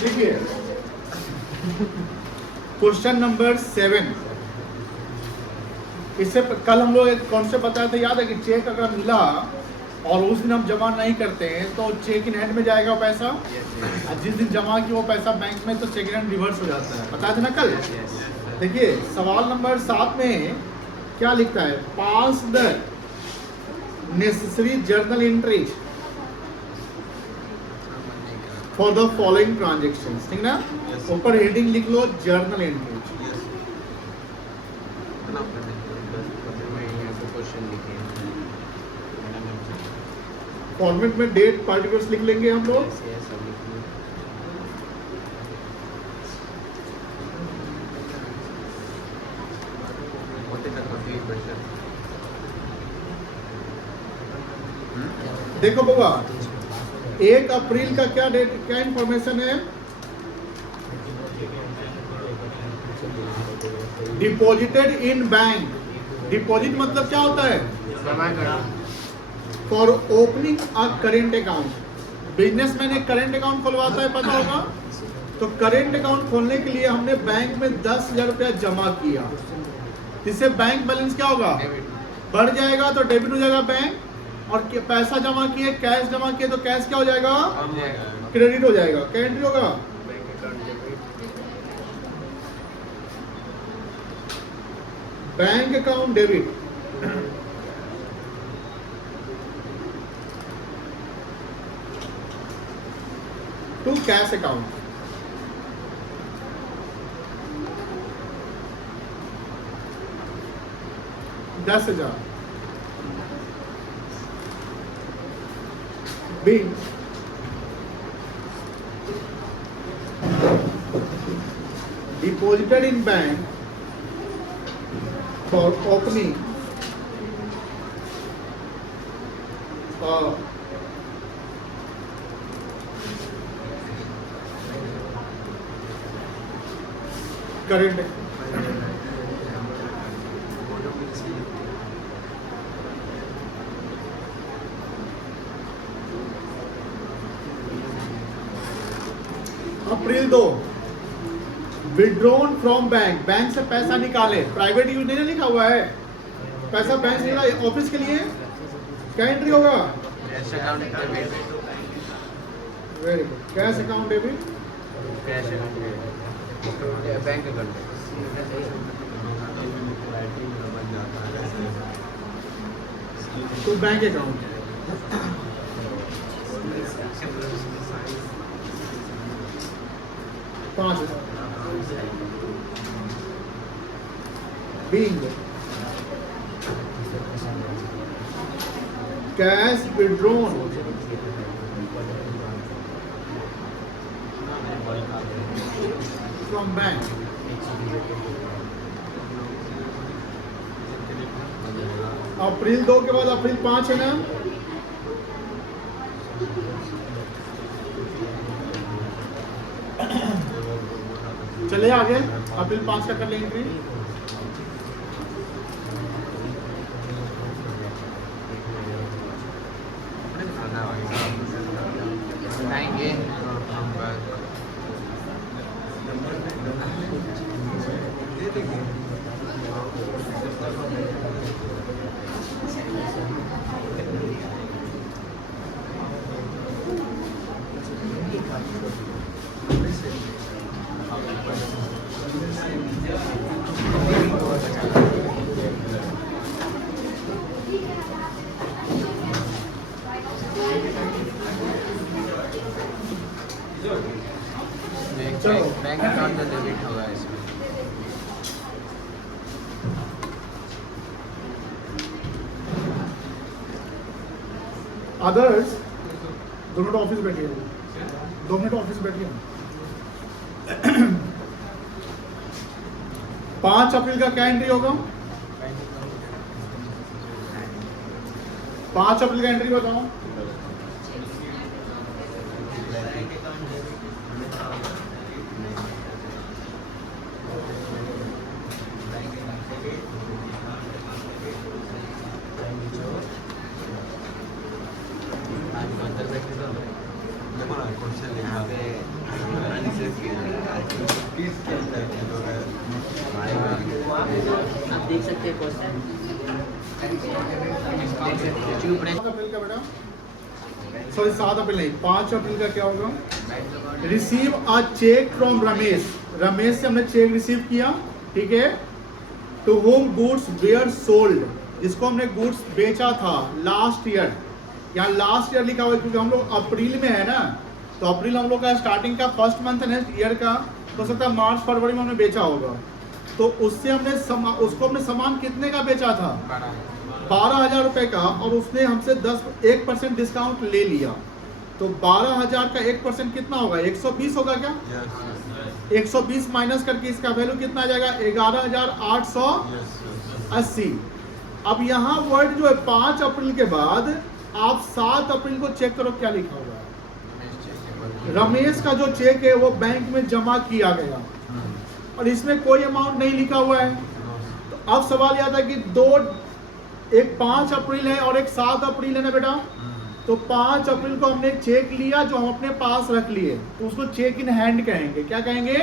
देखिए question number 7, इससे कल हम लोग एक कॉन्सेप्ट बताया था, याद है कि चेक अगर मिला और उस दिन हम जमा नहीं करते हैं तो चेक इन हैंड में जाएगा वो पैसा, और जिस दिन जमा की वो पैसा बैंक में तो चेक इन हैंड रिवर्स हो जाता है। बताया था ना कल। देखिए सवाल नंबर 7 में क्या लिखता है, pass the necessary journal entries for the following transactions, ठीक ना। ऊपर हेडिंग लिख लो जर्नल एंट्रीज। फॉर्मेट में डेट पार्टिकुलर्स लिख लेंगे हम लोग। देखो बाबा 1 अप्रैल का क्या डेट, क्या इंफॉर्मेशन है, डिपॉजिटेड इन बैंक। डिपॉजिट मतलब क्या होता है, for opening a current account. Businessman एक करेंट अकाउंट खुलवाता है, पता होगा। तो करेंट अकाउंट खोलने के लिए हमने बैंक में 10,000 रुपया जमा किया, इससे बैंक बैलेंस क्या होगा, बढ़ जाएगा, तो डेबिट हो जाएगा बैंक। और पैसा जमा किए, कैश जमा किए, तो कैश क्या हो जाएगा, क्रेडिट हो जाएगा। क्या एंट्री होगा, bank account debit. To cash account. $10,000 being deposited in bank for opening current April 2 withdrawn from bank. Bank से पैसा निकाले, प्राइवेट यूज नहीं लिखा हुआ है, पैसा बैंक से निकाला ऑफिस के लिए। क्या एंट्री होगा, very good, cash account debit, bank account. To bank account. being cash withdrawn from bank। अप्रैल 2 के बाद अप्रैल 5 है ना, चले आगे अप्रैल 5 का कर लेंगे एंट्री। बैंक अकाउंट का डेबिट होगा इसमें। अदर्स 2 मिनट ऑफिस बैठिए, 2 मिनट ऑफिस बैठिए। 5 अप्रैल का क्या एंट्री होगा, 5 अप्रैल का एंट्री बताओ। आप देख सकते हैं क्वेश्चन सात अप्रैल का बेटा, सॉरी 7 अप्रैल नहीं, 5 अप्रैल का क्या होगा? Receive a cheque from Ramesh. Ramesh से हमने चेक रिसीव किया, ठीक है। To whom goods were sold, जिसको हमने गुड्स बेचा था लास्ट ईयर। यहाँ लास्ट ईयर लिखा हुआ है क्योंकि हम लोग अप्रैल में है ना, तो अप्रैल हम लोग का स्टार्टिंग का फर्स्ट मंथ है नेक्स्ट ईयर का, हो सकता है मार्च फरवरी में हमने बेचा होगा। तो उससे हमने उसको हमने सामान कितने का बेचा था? 12,000 रुपए का, और उसने हमसे 1% डिस्काउंट ले लिया। तो 12,000 का 1% कितना होगा? 120 होगा क्या? 120 माइनस करके इसका वैल्यू कितना आ जाएगा? 11,880। अब यहाँ वर्ड जो है 5 अप्रैल के बाद आप 7 अप्रैल को चेक करो क्या लिखा हुआ है। रमेश का जो चेक है वो बैंक में जमा किया गया और इसमें कोई अमाउंट नहीं लिखा हुआ है। तो अब सवाल यह था कि एक 5 अप्रैल है और एक 7 अप्रैल है ना बेटा। तो 5 अप्रैल को हमने चेक लिया जो हम अपने पास रख लिए, तो उसको चेक इन हैंड कहेंगे। क्या कहेंगे?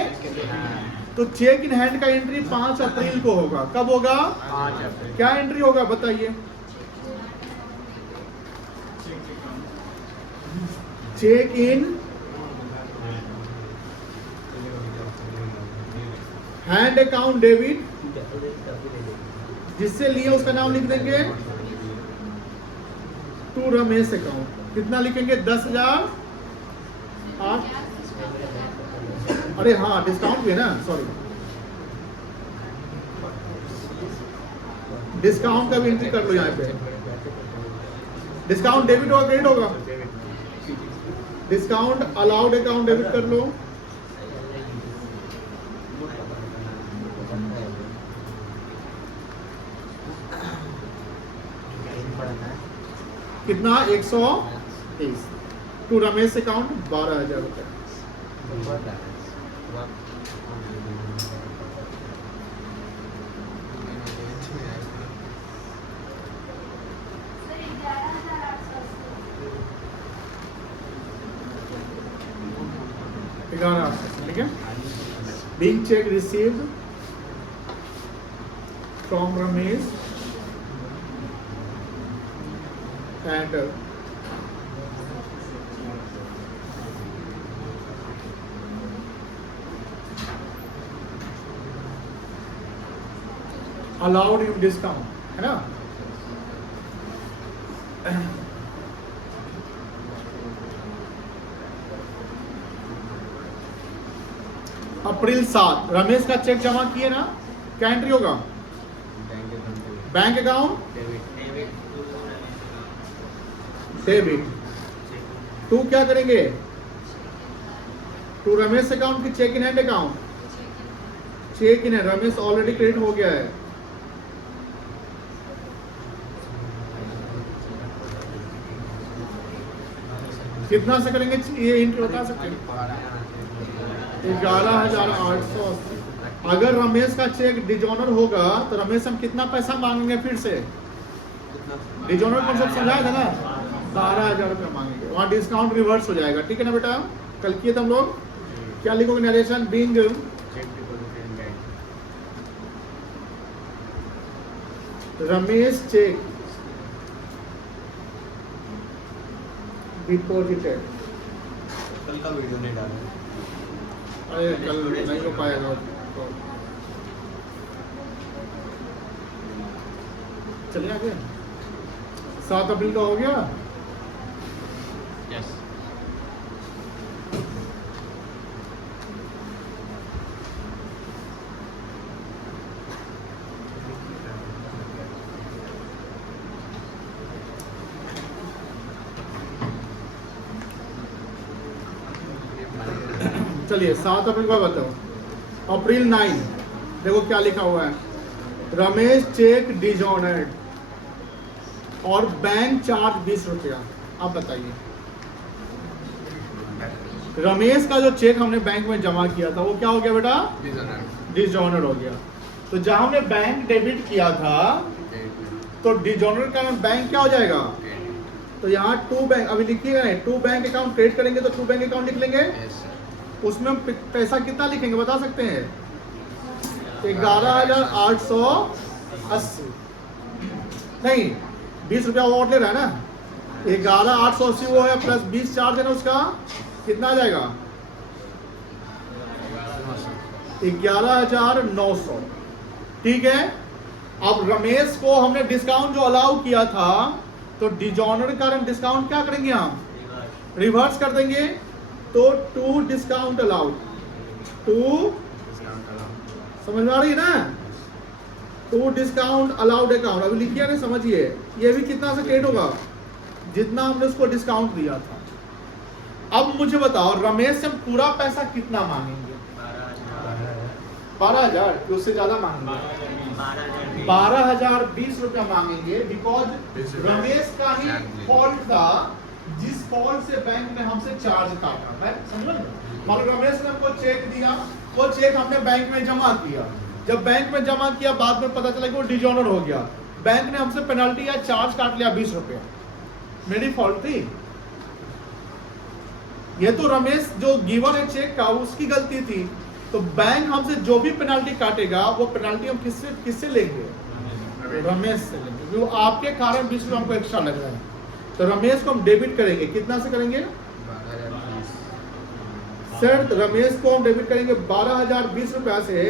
तो चेक इन हैंड का एंट्री 5 अप्रैल को होगा। कब होगा? 5 अप्रैल। क्या एंट्री होगा बताइए? Cheque in hand account debit, जिससे लिए उसका नाम लिख देंगे टू रमेश अकाउंट। कितना लिखेंगे? 10,000। अरे हाँ, डिस्काउंट भी है ना, सॉरी, डिस्काउंट का भी एंट्री कर लो यहाँ पे। डिस्काउंट डेबिट होगा क्रेडिट होगा? डिस्काउंट अलाउड अकाउंट डेबिट कर लो। कितना? 130। टू रमेश अकाउंट 12,000 रुपए। ठीक है। Being check received from Ramesh and allowed him discount, है ना। अप्रैल 7 रमेश का चेक जमा किए ना, क्या एंट्री होगा? Bank account debit. टू क्या करेंगे? टू रमेश अकाउंट की cheque in hand account. Cheque in है, रमेश ऑलरेडी क्रेडिट हो गया है। कितना से करेंगे ये एंट्री बता सकते हैं? 11,880। अगर रमेश का चेक डिजॉनर होगा तो रमेश हम कितना पैसा मांगेंगे? फिर से डिजॉनर कॉन्सेप्ट समझाया था ना, 12,000 रुपये मांगेंगे। वहाँ डिस्काउंट रिवर्स हो जाएगा। ठीक है ना बेटा? कल किए थे हम लोग। क्या लिखोगे? Narration being Ramesh check deposited. कल का वीडियो नहीं डाला। अरे कल नहीं हो पाएगा तो चलिए आगे। 7 अप्रैल का हो गया। यस। चलिए 7 अप्रैल का बताओ। अप्रैल 9 देखो क्या लिखा हुआ है। रमेश चेक डिजॉनर्ड और बैंक चार्ज 20 रुपया। आप बताइए, रमेश का जो चेक हमने बैंक में जमा किया था वो क्या हो गया बेटा? डिजॉनर्ड हो गया। तो जहां हमने बैंक डेबिट किया था तो डिजॉनर्ड का बैंक क्या हो जाएगा? तो यहाँ टू बैंक अभी लिखिएगा नहीं, टू बैंक अकाउंट क्रेडिट करेंगे तो टू बैंक अकाउंट लिख लेंगे। उसमें हम पैसा कितना लिखेंगे बता सकते हैं? 11,880 नहीं, 20 रुपया वो और ले रहा है ना, 11,880 वो है, प्लस 20 चार्ज है ना उसका, कितना आ जाएगा? 11,900। ठीक है। अब रमेश को हमने डिस्काउंट जो अलाउ किया था, तो डिजॉनर का डिस्काउंट क्या करेंगे हम? रिवर्स कर देंगे। तो 2 डिस्काउंट अलाउड, 2 समझ में आ रही है ना? 2 डिस्काउंट अलाउड अकाउंट अभी लिखिए नहीं, समझिए। ये भी कितना से क्रेडिट होगा? जितना हमने उसको डिस्काउंट दिया था। अब मुझे बताओ रमेश से हम पूरा पैसा कितना मांगेंगे? 12,000, उससे ज्यादा मांगेंगे। 12,020 रुपया मांगेंगे, बिकॉज रमेश का ही फॉल्ट था, जिस फॉल्ट से बैंक ने हमसे चार्ज काटा। मैं समझ लो, मान लो रमेश ने हमको चेक दिया, वो चेक हमने बैंक में जमा किया। जब बैंक में जमा किया, बाद में पता चला कि वो डिजॉनर हो गया, बैंक ने हमसे पेनल्टी या चार्ज काट लिया 20 रुपया, मेरी फॉल्ट थी। ये तो रमेश जो गिवर है चेक का, उसकी गलती थी। तो बैंक हमसे जो भी पेनल्टी काटेगा, वो पेनल्टी हम किससे लेंगे? रमेश से लेंगे। वो आपके कारण 20 रुपये हमको एक्स्ट्रा लग रहा है, तो रमेश को हम डेबिट करेंगे। कितना से करेंगे सर? रमेश को हम डेबिट करेंगे 12,020 रुपया से,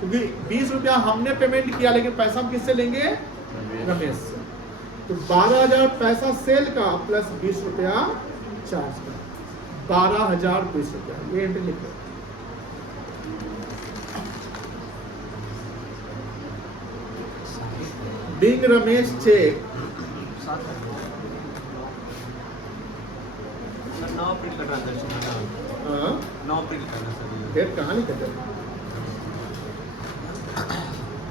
क्योंकि 20 रुपया हमने पेमेंट किया, लेकिन पैसा हम किससे लेंगे? रमेश से। तो 12,000 पैसा सेल का प्लस 20 रुपया चार्ज का, 12,020 रुपया। ये एंट्री लिखो। बिग रमेश चेक 9 अप्रैल का ट्रांजैक्शन है। 9 अप्रैल का है सर। डेट कहाँ लिखा है?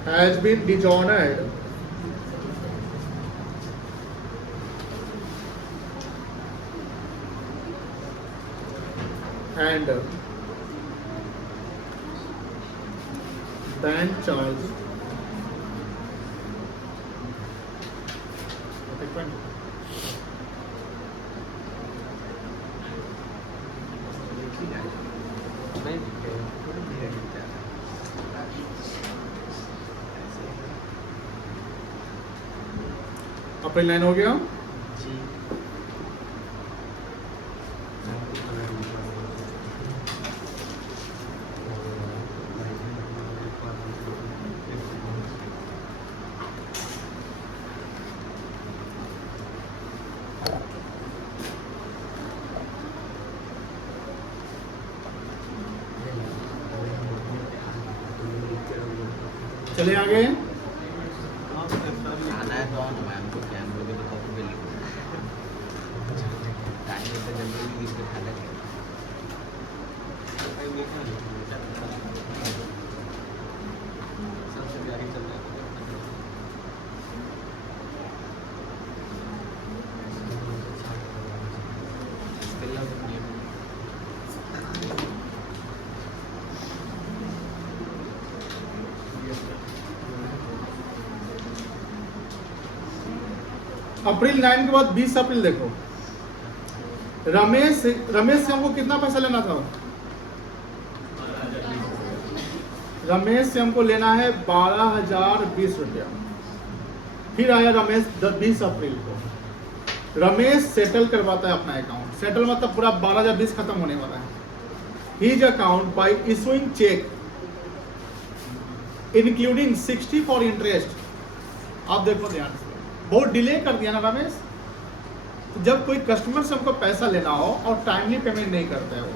Has been dishonoured and bank charge April 9 हो गया। चले आगे। आना है तो आना, मैम को क्या बोले तो कॉपी पे लिखो। टाइम पे जनरली इसके खाना है। सबसे प्यारी चल रहा है। अप्रैल 9 के बाद 20 अप्रैल देखो, रमेश से हमको कितना पैसा लेना था? रमेश से हमको लेना है 12,020 रुपया। फिर आया रमेश 20 अप्रैल को, रमेश सेटल करवाता है अपना अकाउंट। सेटल मतलब पूरा 12,020 खत्म होने वाला है। His account by issuing cheque including 60 for interest. आप देखो ध्यान से, बहुत डिले कर दिया ना रमेश। तो जब कोई कस्टमर से हमको पैसा लेना हो और टाइमली पेमेंट नहीं करता है, वो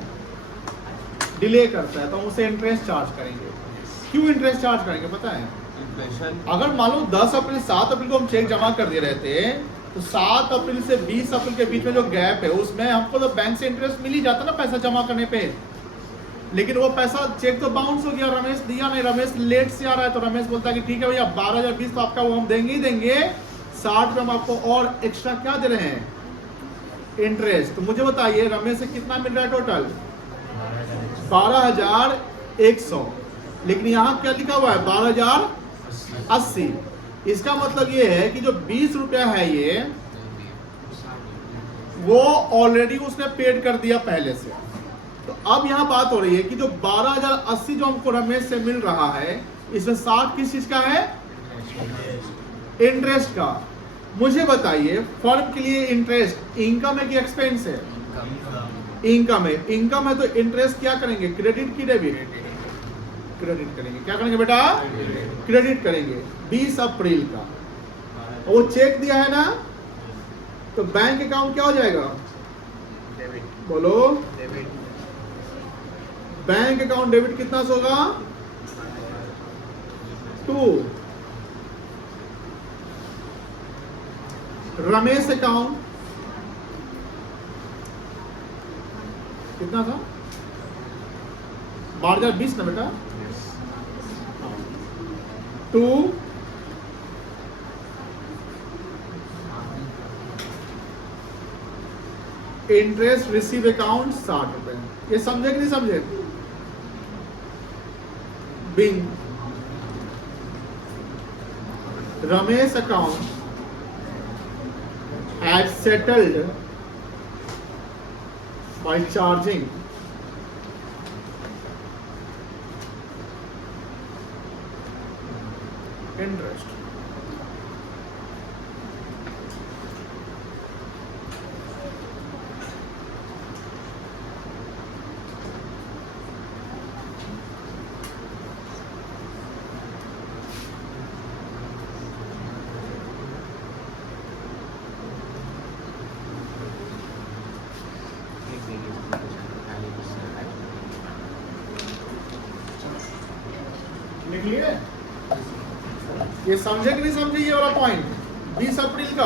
डिले करता है, तो हम उसे इंटरेस्ट चार्ज करेंगे। क्यों इंटरेस्ट चार्ज करेंगे पता है? अगर मान लो 10 अप्रैल 7 अप्रैल को हम चेक जमा कर दे रहे थे, तो 7 अप्रैल से 20 अप्रैल के बीच में जो गैप है, उसमें हमको तो बैंक से इंटरेस्ट मिल ही जाता ना पैसा जमा करने पे। लेकिन वो पैसा चेक तो बाउंस हो गया, रमेश दिया नहीं, रमेश लेट से आ रहा है। तो रमेश बोलता है कि ठीक है भैया 12,020 तो आपका वो हम देंगे ही देंगे, 60 रुपये हम आपको और एक्स्ट्रा क्या दे रहे हैं? इंटरेस्ट। तो मुझे बताइए रमेश से कितना मिल रहा है टोटल? 12,100। लेकिन यहाँ क्या लिखा हुआ है? 12,080। इसका मतलब ये है कि जो 20 रुपया है ये, वो ऑलरेडी उसने पेड कर दिया पहले से। तो अब यहाँ बात हो रही है कि जो 12,080 जो हमको रमेश से मिल रहा है, इसमें 60 किस चीज का है? इंटरेस्ट का। मुझे बताइए फर्म के लिए इंटरेस्ट इनकम है कि एक्सपेंस है? इनकम है। इनकम है तो इंटरेस्ट क्या करेंगे? क्रेडिट की डेबिट? क्रेडिट करेंगे। क्या करेंगे बेटा? क्रेडिट करेंगे 20 अप्रैल का। वो चेक दिया है ना, तो बैंक अकाउंट क्या हो जाएगा? बोलो। बैंक अकाउंट डेबिट कितना से होगा? 2। रमेश अकाउंट कितना था? 12,020 ना बेटा? 2 इंटरेस्ट रिसीव अकाउंट 60 रुपए। ये समझे कि नहीं समझे? Being Ramesh account had settled by charging interest. लिख लिए? ये समझे कि नहीं समझे? ये वाला पॉइंट 20 अप्रैल का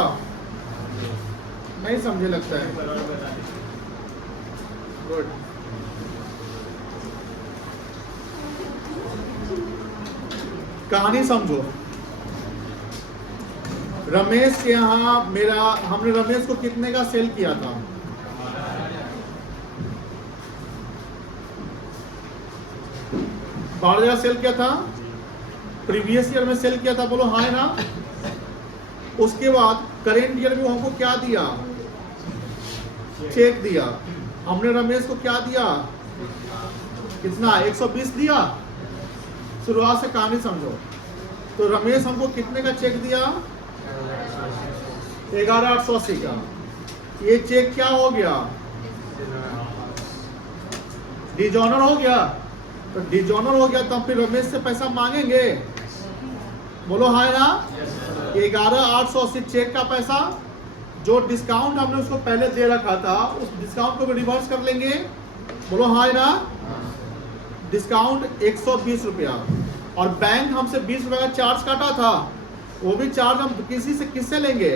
नहीं समझे लगता है। गुड। कहानी समझो। रमेश के यहाँ हमने रमेश को कितने का सेल किया था? 12,000 सेल किया था। प्रीवियस ईयर में सेल किया था, बोलो हाँ है ना? उसके बाद करेंट ईयर में हमको क्या दिया? चेक दिया। हमने रमेश को क्या दिया? कितना? 120 दिया। शुरुआत से कहानी समझो। तो रमेश हमको कितने का चेक दिया? 11,880 का। ये चेक क्या हो गया? डिजॉनर हो गया। तो डिजॉनर हो गया तो फिर रमेश से पैसा मांगेंगे? बोलो हाँ ना? 11,880 चेक का पैसा, जो डिस्काउंट हमने उसको पहले दे रखा था, उस डिस्काउंट को भी रिवर्स कर लेंगे। बोलो हाँ ना? डिस्काउंट 120 रुपया, और बैंक हमसे 20 रुपया का चार्ज काटा था, वो भी चार्ज हम किससे लेंगे?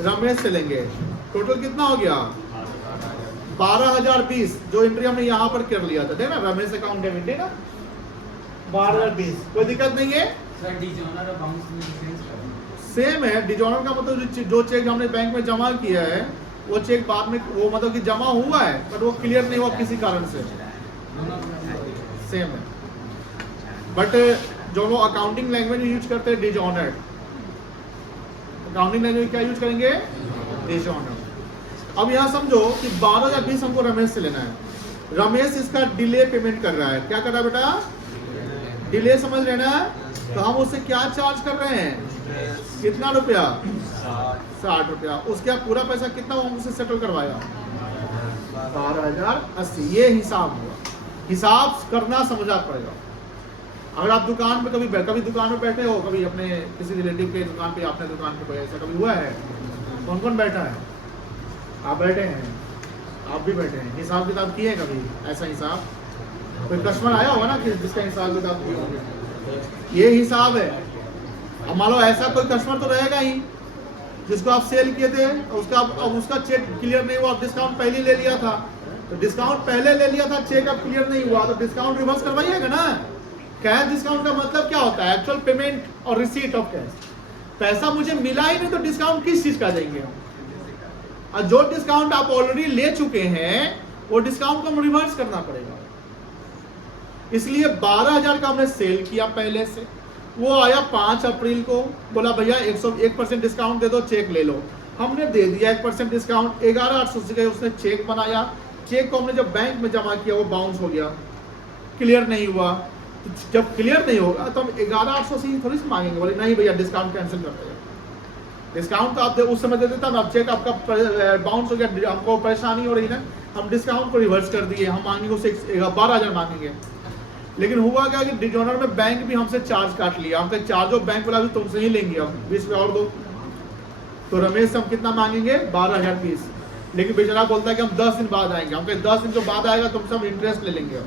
रमेश से लेंगे। टोटल कितना हो गया? 12,020, जो एंट्री हमने यहाँ पर कर लिया था, देखना रमेश अकाउंट डेबिट है ना? 12,020। कोई दिक्कत नहीं है? सेम है। डिजॉनर का मतलब जो चेक हमने बैंक में जमा किया है, वो चेक बाद में वो मतलब कि जमा हुआ है, बट वो क्लियर नहीं हुआ किसी कारण से। सेम है, बट जो वो अकाउंटिंग लैंग्वेज में यूज करते हैं डिजॉनर, अकाउंटिंग लैंग्वेज क्या यूज करेंगे? डिजॉनर। अब यहाँ समझो कि 12,020 हमको रमेश से लेना है। रमेश इसका डिले पेमेंट कर रहा है। क्या कर रहा है बेटा? डिले समझ रहे ना? तो हम उससे क्या चार्ज कर रहे हैं? कितना रुपया? 60 रुपया। उसका पूरा पैसा कितना वो हमसे सेटल करवाया? 12,080। ये हिसाब हुआ। हिसाब करना समझा पड़ेगा। अगर आप दुकान पे कभी दुकान में बैठे हो, कभी अपने किसी रिलेटिव के दुकान पे, अपने दुकान पे कोई ऐसा कभी हुआ है? कौन कौन बैठा है? आप बैठे हैं, आप भी बैठे हैं। हिसाब किताब किए कभी? ऐसा हिसाब कोई कस्टमर आया होगा ना कि जिसका हिसाब किताब किए होंगे। ये हिसाब है। अब मान लो ऐसा कोई कस्टमर तो रहेगा ही जिसको आप सेल किए थे, उसका चेक क्लियर नहीं हुआ, डिस्काउंट पहले ले लिया था, तो डिस्काउंट पहले ले लिया था, चेक अब क्लियर नहीं हुआ, तो डिस्काउंट रिवर्स करवाइएगा ना? कैश डिस्काउंट का मतलब क्या होता है? एक्चुअल पेमेंट और रिसीट ऑफ कैश। पैसा मुझे मिला ही नहीं तो डिस्काउंट किस चीज का देंगे हम? और जो डिस्काउंट आप ऑलरेडी ले चुके हैं, वो डिस्काउंट को हम रिवर्स करना पड़ेगा। इसलिए 12,000 का हमने सेल किया पहले से, वो आया 5 अप्रैल को, बोला भैया 101% डिस्काउंट दे दो, चेक ले लो। हमने दे दिया 1% डिस्काउंट। 11,880 का उसने चेक बनाया, चेक को हमने जब बैंक में जमा किया वो बाउंस हो गया, क्लियर नहीं हुआ। तो जब क्लियर नहीं होगा तो हम 11,880 थोड़ी सी मांगेंगे, बोले नहीं भैया डिस्काउंट कैंसिल करते हैं। डिस्काउंट तो आप उस समय दे देता ना, अब चेक आपका बाउंस हो गया, हमको परेशानी हो रही ना, हम डिस्काउंट को रिवर्स कर दिए, हम मांगेंगे उसे 12,000 मांगेंगे। लेकिन हुआ क्या कि डिजोनर में बैंक भी हमसे चार्ज काट लिया, हमसे चार्ज ऑफ बैंक वाला भी तुमसे ही लेंगे, हम 20 रुपये और दो। तो रमेश हम कितना मांगेंगे 12,020, लेकिन बेचारा बोलता है कि हम 10 दिन बाद आएंगे। हम कहे 10 दिन जो बाद आएगा तुमसे हम इंटरेस्ट ले लेंगे,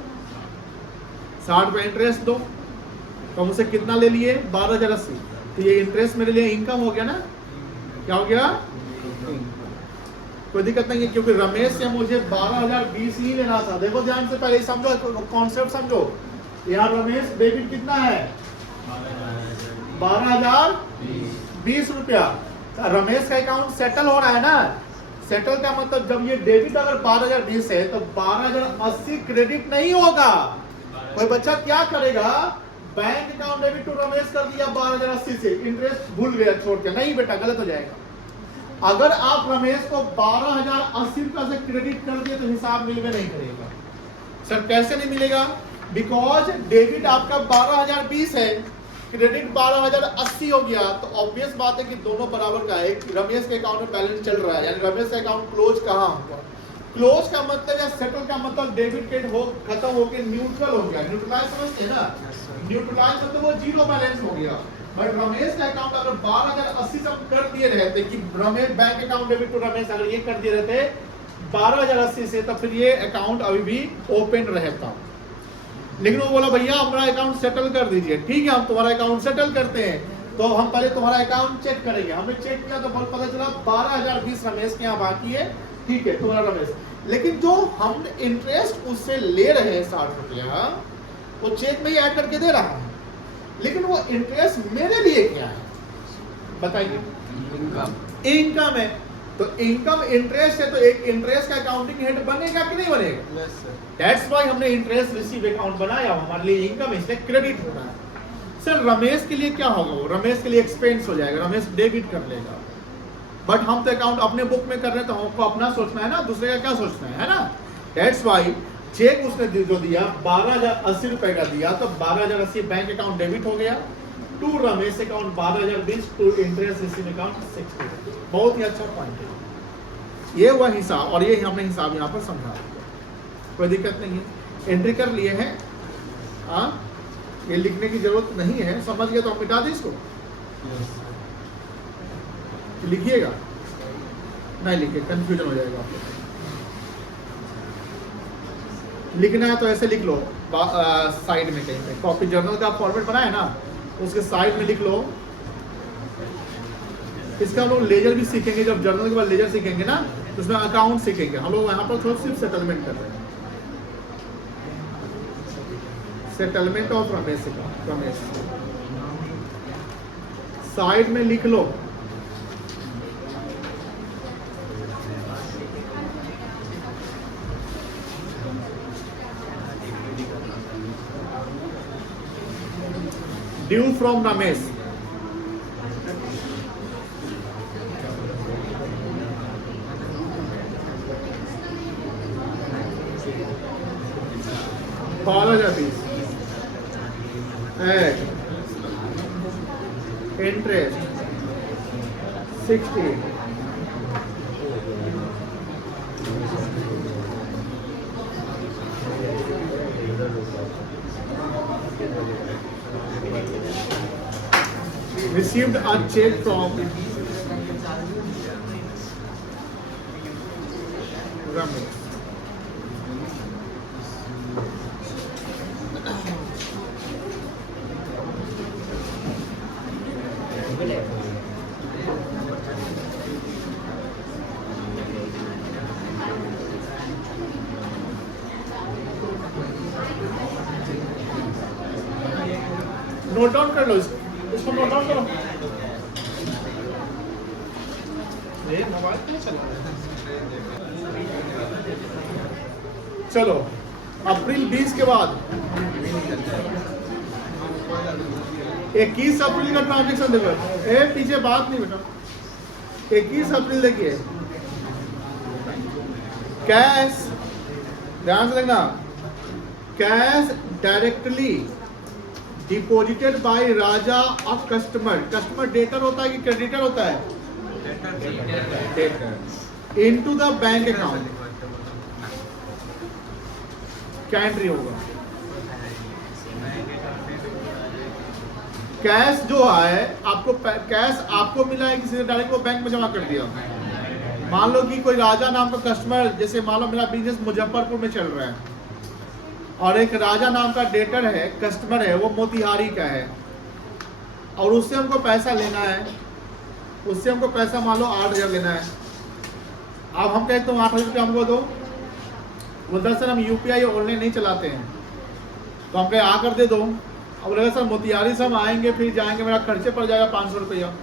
60 रुपये इंटरेस्ट दो। तो हम उसे कितना ले लिए 12,080, तो ये इंटरेस्ट मेरे लिए इनकम हो गया ना, क्या हो गया, कोई दिक्कत नहीं है, क्योंकि रमेश से मुझे 12,020 ही लेना था। देखो ध्यान से, पहले समझो कॉन्सेप्ट समझो। यहाँ रमेश डेबिट कितना है 12,020 रुपया। रमेश का अकाउंट सेटल हो रहा है ना, सेटल का मतलब जब ये डेबिट अगर 12,020 है तो 12,080 क्रेडिट नहीं होगा। कोई बच्चा क्या करेगा, bank account debit to Ramesh कर दिया 12,080 से, इंटरेस्ट भूल गया छोड़ के, नहीं बेटा गलत हो जाएगा। अगर आप रमेश को 12,080 रुपया से क्रेडिट कर दिए तो हिसाब मिलवे नहीं करेगा। सर कैसे नहीं मिलेगा, बिकॉज डेबिट आपका 12,020 है, क्रेडिट 12,080 हो गया, तो ऑब्वियस बात है कि दोनों बराबर का है। रमेश के अकाउंट में बैलेंस चल रहा है, यानी रमेश का अकाउंट क्लोज कहाँ होगा, क्लोज का मतलब या सेटल का मतलब डेबिट क्रेडिट हो खत्म होकर न्यूट्रल हो गया। न्यूट्रलाइज समझते हैं ना, न्यूट्रलाइज मतलब वो जीरो बैलेंस हो गया। बट रमेश का अकाउंट अगर 12,080 से कर दिए रहते कि Ramesh bank account debit to Ramesh, अगर ये कर दिए रहते 12,080 से, तो फिर ये अकाउंट अभी भी ओपन रहता। लेकिन वो बोला भैया हमारा अकाउंट सेटल कर दीजिए। ठीक है, हम तुम्हारा अकाउंट सेटल करते हैं, तो हम पहले तुम्हारा अकाउंट चेक करेंगे। हमने चेक किया तो पता चला 12,020 रमेश के यहाँ बाकी है। ठीक है तुम्हारा रमेश, लेकिन जो हम इंटरेस्ट उससे ले रहे हैं 60 रुपया, वो चेक में ही ऐड करके दे रहा है, लेकिन वो इंटरेस्ट मेरे लिए क्या है बताइए, इनकम है। तो इनकम इंटरेस्ट है, तो एक इंटरेस्ट का अकाउंटिंग हेड बनेगा कि नहीं बनेगा। दैट्स व्हाई हमने इंटरेस्ट रिसीव अकाउंट बनाया, हमारे लिए इनकम है, इसलिए क्रेडिट हो रहा है। सर रमेश के लिए क्या होगा, वो रमेश के लिए एक्सपेंस हो जाएगा, रमेश डेबिट कर लेगा। बट हम तो अकाउंट अपने बुक में कर रहे हैं, तो हमको अपना सोचना है ना, दूसरे का क्या सोचना है ना। दैट्स व्हाई चेक उसने जो दिया 12,080 रुपए का दिया, तो 12,080 बैंक अकाउंट डेबिट हो गया, to Ramesh account 12,020, to interest receive account 60। बहुत ही अच्छा पॉइंट है ये हुआ हिसाब, और ये हमने हिसाब यहाँ पर समझा दिया, कोई दिक्कत नहीं है। एंट्री कर लिए हैं, हाँ ये लिखने की जरूरत नहीं है, समझ गए तो हम मिटा दें इसको, लिखिएगा नहीं लिखिए कंफ्यूजन हो जाएगा आपको। लिखना है तो ऐसे लिख लो, साइड में कहीं पे कॉपी जर्नल का फॉर्मेट बनाए ना, उसके साइड में लिख लो। इसका हम लोग लेजर भी सीखेंगे, जब जर्नल के बाद लेजर सीखेंगे ना, तो उसमें अकाउंट सीखेंगे। हम लोग यहाँ पर थोड़ा सिर्फ सेटलमेंट कर रहे हैं, सेटलमेंट ऑफ रमेश का, रमेश साइड में लिख लो। Due from Ramesh, interest 60, received a check from Ramesh. Note down कर लो, इसको नोट डाउन करो। ये मोबाइल क्यों चल रहा है। चलो अप्रैल 20 के बाद 21 अप्रैल का ट्रांजेक्शन देखो, ए पीछे बात नहीं बेटा। 21 अप्रैल देखिए, कैश ध्यान से देखना, cash directly deposited by Raja a customer, customer debtor होता है कि क्रेडिटर होता है? Debtor into the bank account, क्या एंट्री होगा? कैश जो है आपको, कैश आपको मिला है किसी ने डायरेक्ट वो बैंक में जमा कर दिया। मान लो कि कोई राजा नाम का कस्टमर, जैसे मान लो मेरा बिजनेस मुजफ्फरपुर में चल रहा है और एक राजा नाम का डेटर है, कस्टमर है, वो मोतिहारी का है और उससे हमको पैसा लेना है, उससे हमको पैसा मान लो 8,000 लेना है। अब हम कहते हो 8,000 रुपये हमको दो, वो दरअसल हम यूपीआई ऑनलाइन नहीं चलाते हैं, तो हम कहे आकर दे दो। अब बोलेगा सर मोतिहारी से हम आएंगे फिर जाएंगे, मेरा खर्चे पड़ जाएगा 500 रुपया।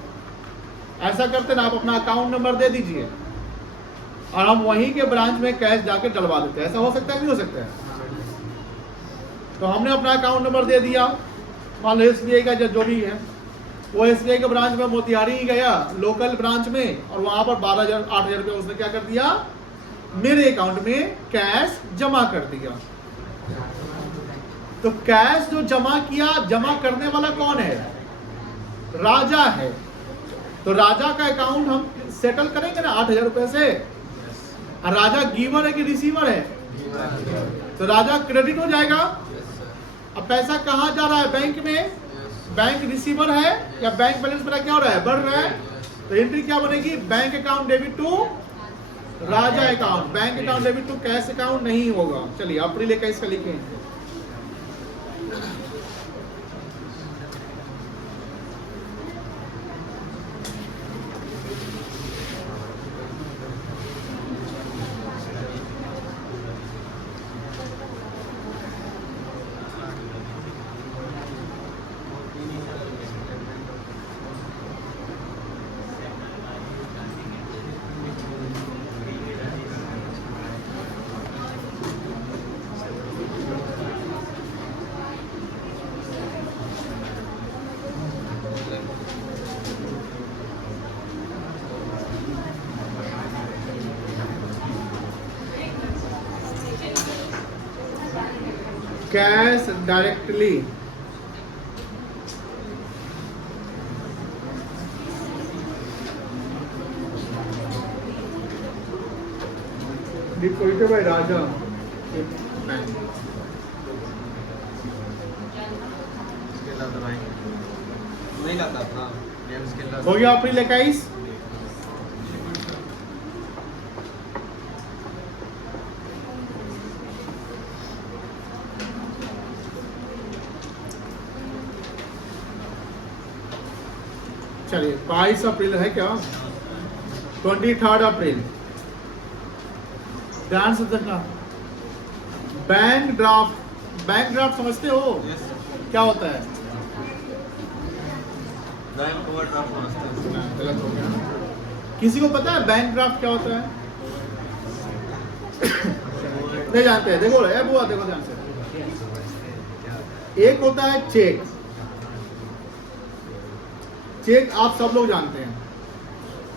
ऐसा करते ना, आप अपना अकाउंट नंबर दे दीजिए और हम वहीं के ब्रांच में कैश जाके डलवा देते हैं। ऐसा हो सकता है नहीं हो सकता है? तो हमने अपना अकाउंट नंबर दे दिया, मान लो SBI का जो भी है, वो SBI के ब्रांच में मोतिहारी ही गया लोकल ब्रांच में और वहां पर 12,000 8,000 रुपया उसने क्या कर दिया, मेरे अकाउंट में कैश जमा कर दिया। तो कैश जो जमा किया, जमा करने वाला कौन है? राजा है। तो राजा का अकाउंट हम सेटल करेंगे ना 8,000 रुपए से। और राजा गिवर है कि रिसीवर है? तो राजा क्रेडिट हो जाएगा। अब पैसा कहाँ जा रहा है? बैंक में। बैंक रिसीवर है या बैंक बैलेंस मेरा क्या हो रहा है? बढ़ रहा है। तो एंट्री क्या बनेगी? Bank account debit to Raja account, bank account debit to cash account नहीं होगा। चलिए अप्रैल 21 का लिखें। Cash directly deposited by Raja bank. नहीं लाता अपना हो गया अप्रैल 21। चलिए 22 अप्रैल है क्या? 23 अप्रैल। ध्यान से देखना, बैंक ड्राफ्ट, बैंक ड्राफ्ट समझते हो क्या होता है? बैंक ओवरड्राफ्ट समझते हैं। गलत हो गया। किसी को पता है बैंक ड्राफ्ट क्या होता है? नहीं जानते हैं? देखो ए बुआ, देखो ध्यान से। एक होता है चेक। चेक आप सब लोग जानते हैं।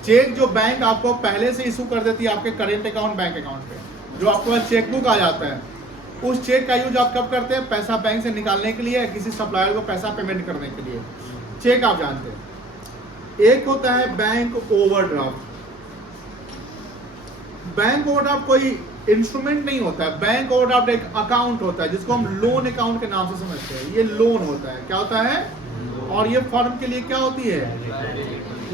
चेक जो बैंक आपको पहले से इशू कर देती है आपके करेंट अकाउंट बैंक अकाउंट पे, जो आपके पास चेकबुक आ जाता है, उस चेक का यूज आप कब करते हैं? पैसा बैंक से निकालने के लिए, किसी सप्लायर को पैसा पेमेंट करने के लिए। चेक आप जानते हैं। एक होता है बैंक ओवरड्राफ्ट। बैंक ओवरड्राफ्ट कोई इंस्ट्रूमेंट नहीं होता है। बैंक ओवरड्राफ्ट एक अकाउंट होता है जिसको हम लोन अकाउंट के नाम से समझते हैं। ये लोन होता है। क्या होता है? और ये फर्म के लिए क्या होती है?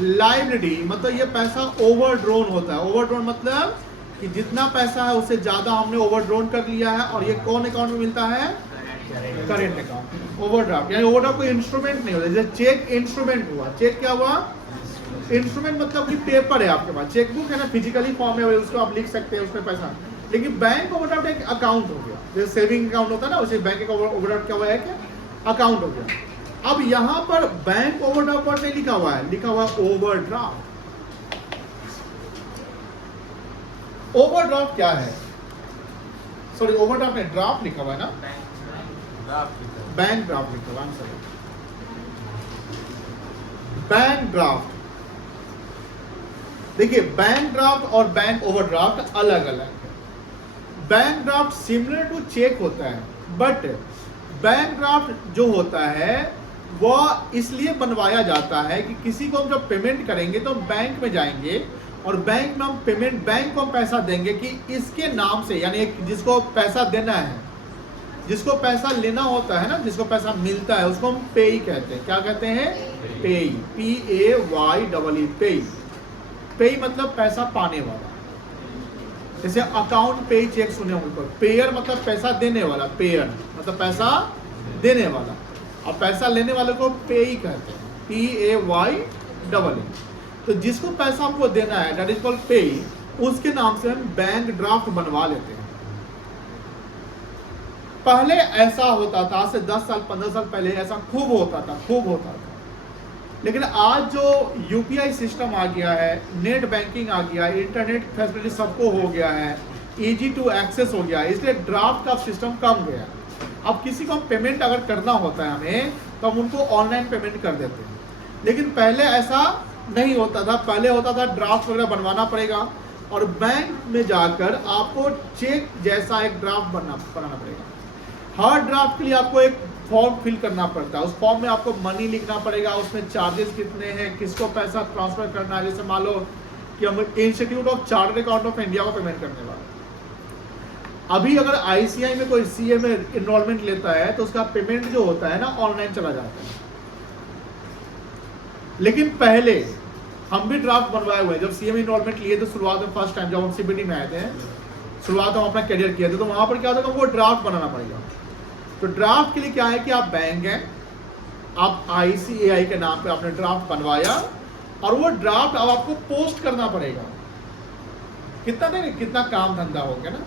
लायबिलिटी। मतलब ये पैसा ओवरड्रोन होता है। ओवरड्रोन मतलब कि जितना पैसा है उससे ज्यादा हमने ओवरड्रोन कर लिया है। और ये कौन अकाउंट में मिलता है? Current account. ओवरड्राफ्ट यानी ओवरड्राफ्ट कोई इंस्ट्रूमेंट नहीं होता। जैसे चेक इंस्ट्रूमेंट हुआ। चेक क्या हुआ? इंस्ट्रूमेंट मतलब कि पेपर है आपके पास। चेकबुक है ना, फिजिकली फॉर्म में उसको आप लिख सकते हैं उसमें पैसा। लेकिन बैंक ओवरड्राफ्ट एक अकाउंट हो गया। जैसे सेविंग अकाउंट होता है ना, उसे बैंक का ओवरड्राफ्ट क्या हुआ है? क्या अकाउंट हो गया। अब यहां पर बैंक ओवरड्राफ्ट पर नहीं लिखा हुआ है, लिखा हुआ ओवरड्राफ्ट। ओवरड्राफ्ट क्या है? सॉरी, ओवरड्राफ्ट में ड्राफ्ट लिखा हुआ है ना, बैंक ड्राफ्ट लिखा हुआ है। बैंक ड्राफ्ट, देखिए बैंक ड्राफ्ट और बैंक ओवरड्राफ्ट अलग अलग है। Bank draft similar to cheque होता है, बट बैंक ड्राफ्ट जो होता है वो इसलिए बनवाया जाता है कि किसी को हम जब पेमेंट करेंगे तो बैंक में जाएंगे और बैंक में हम पेमेंट, बैंक को हम पैसा देंगे कि इसके नाम से, यानी जिसको पैसा देना है, जिसको पैसा लेना होता है ना, जिसको पैसा मिलता है उसको हम पेई कहते हैं। क्या कहते हैं? पेई, PAYEE, पेई। पेई मतलब पैसा पाने वाला। जैसे अकाउंट पेई चेक सुने होंगे। पेयर मतलब पैसा देने वाला, पेयर मतलब पैसा देने वाला, और पैसा लेने वाले को पेई कहते हैं, PAYEE। तो जिसको पैसा हमको देना है, दैट इज कॉल्ड पेई, उसके नाम से हम बैंक ड्राफ्ट बनवा लेते हैं। पहले ऐसा होता था, आज से 10 साल 15 साल पहले ऐसा खूब होता था। लेकिन आज जो यूपीआई सिस्टम आ गया है, नेट बैंकिंग आ गया है, इंटरनेट फैसिलिटी सबको हो गया है, इजी टू एक्सेस हो गया है, इसलिए ड्राफ्ट का सिस्टम कम गया। अब किसी को पेमेंट अगर करना होता है हमें, तो हम उनको ऑनलाइन पेमेंट कर देते हैं। लेकिन पहले ऐसा नहीं होता था। पहले होता था ड्राफ्ट वगैरह बनवाना पड़ेगा और बैंक में जाकर आपको चेक जैसा एक ड्राफ्ट बनाना पड़ेगा। हर ड्राफ्ट के लिए आपको एक फॉर्म फिल करना पड़ता है। उस फॉर्म में आपको मनी लिखना पड़ेगा, उसमें चार्जेस कितने हैं, किसको पैसा ट्रांसफर करना है। जैसे मान लो कि हम institute of chartered account of India को पेमेंट करने वाले, अभी अगर ICI में कोई CA में इनरोलमेंट लेता है तो उसका पेमेंट जो होता है ना, ऑनलाइन चला जाता है। लेकिन पहले हम भी ड्राफ्ट बनवाए हुए, जब CA में इनरोलमेंट लिए थे शुरुआत में, फर्स्ट टाइम जब हम CBT में आए थे, शुरुआत हम अपना करियर किए थे, तो वहां पर क्या होता है, वो ड्राफ्ट बनाना पड़ेगा। तो ड्राफ्ट के लिए क्या है कि आप बैंक हैं, आप ICAI के नाम पे आपने ड्राफ्ट बनवाया और वो ड्राफ्ट अब आपको पोस्ट करना पड़ेगा। कितना काम धंधा हो गया ना।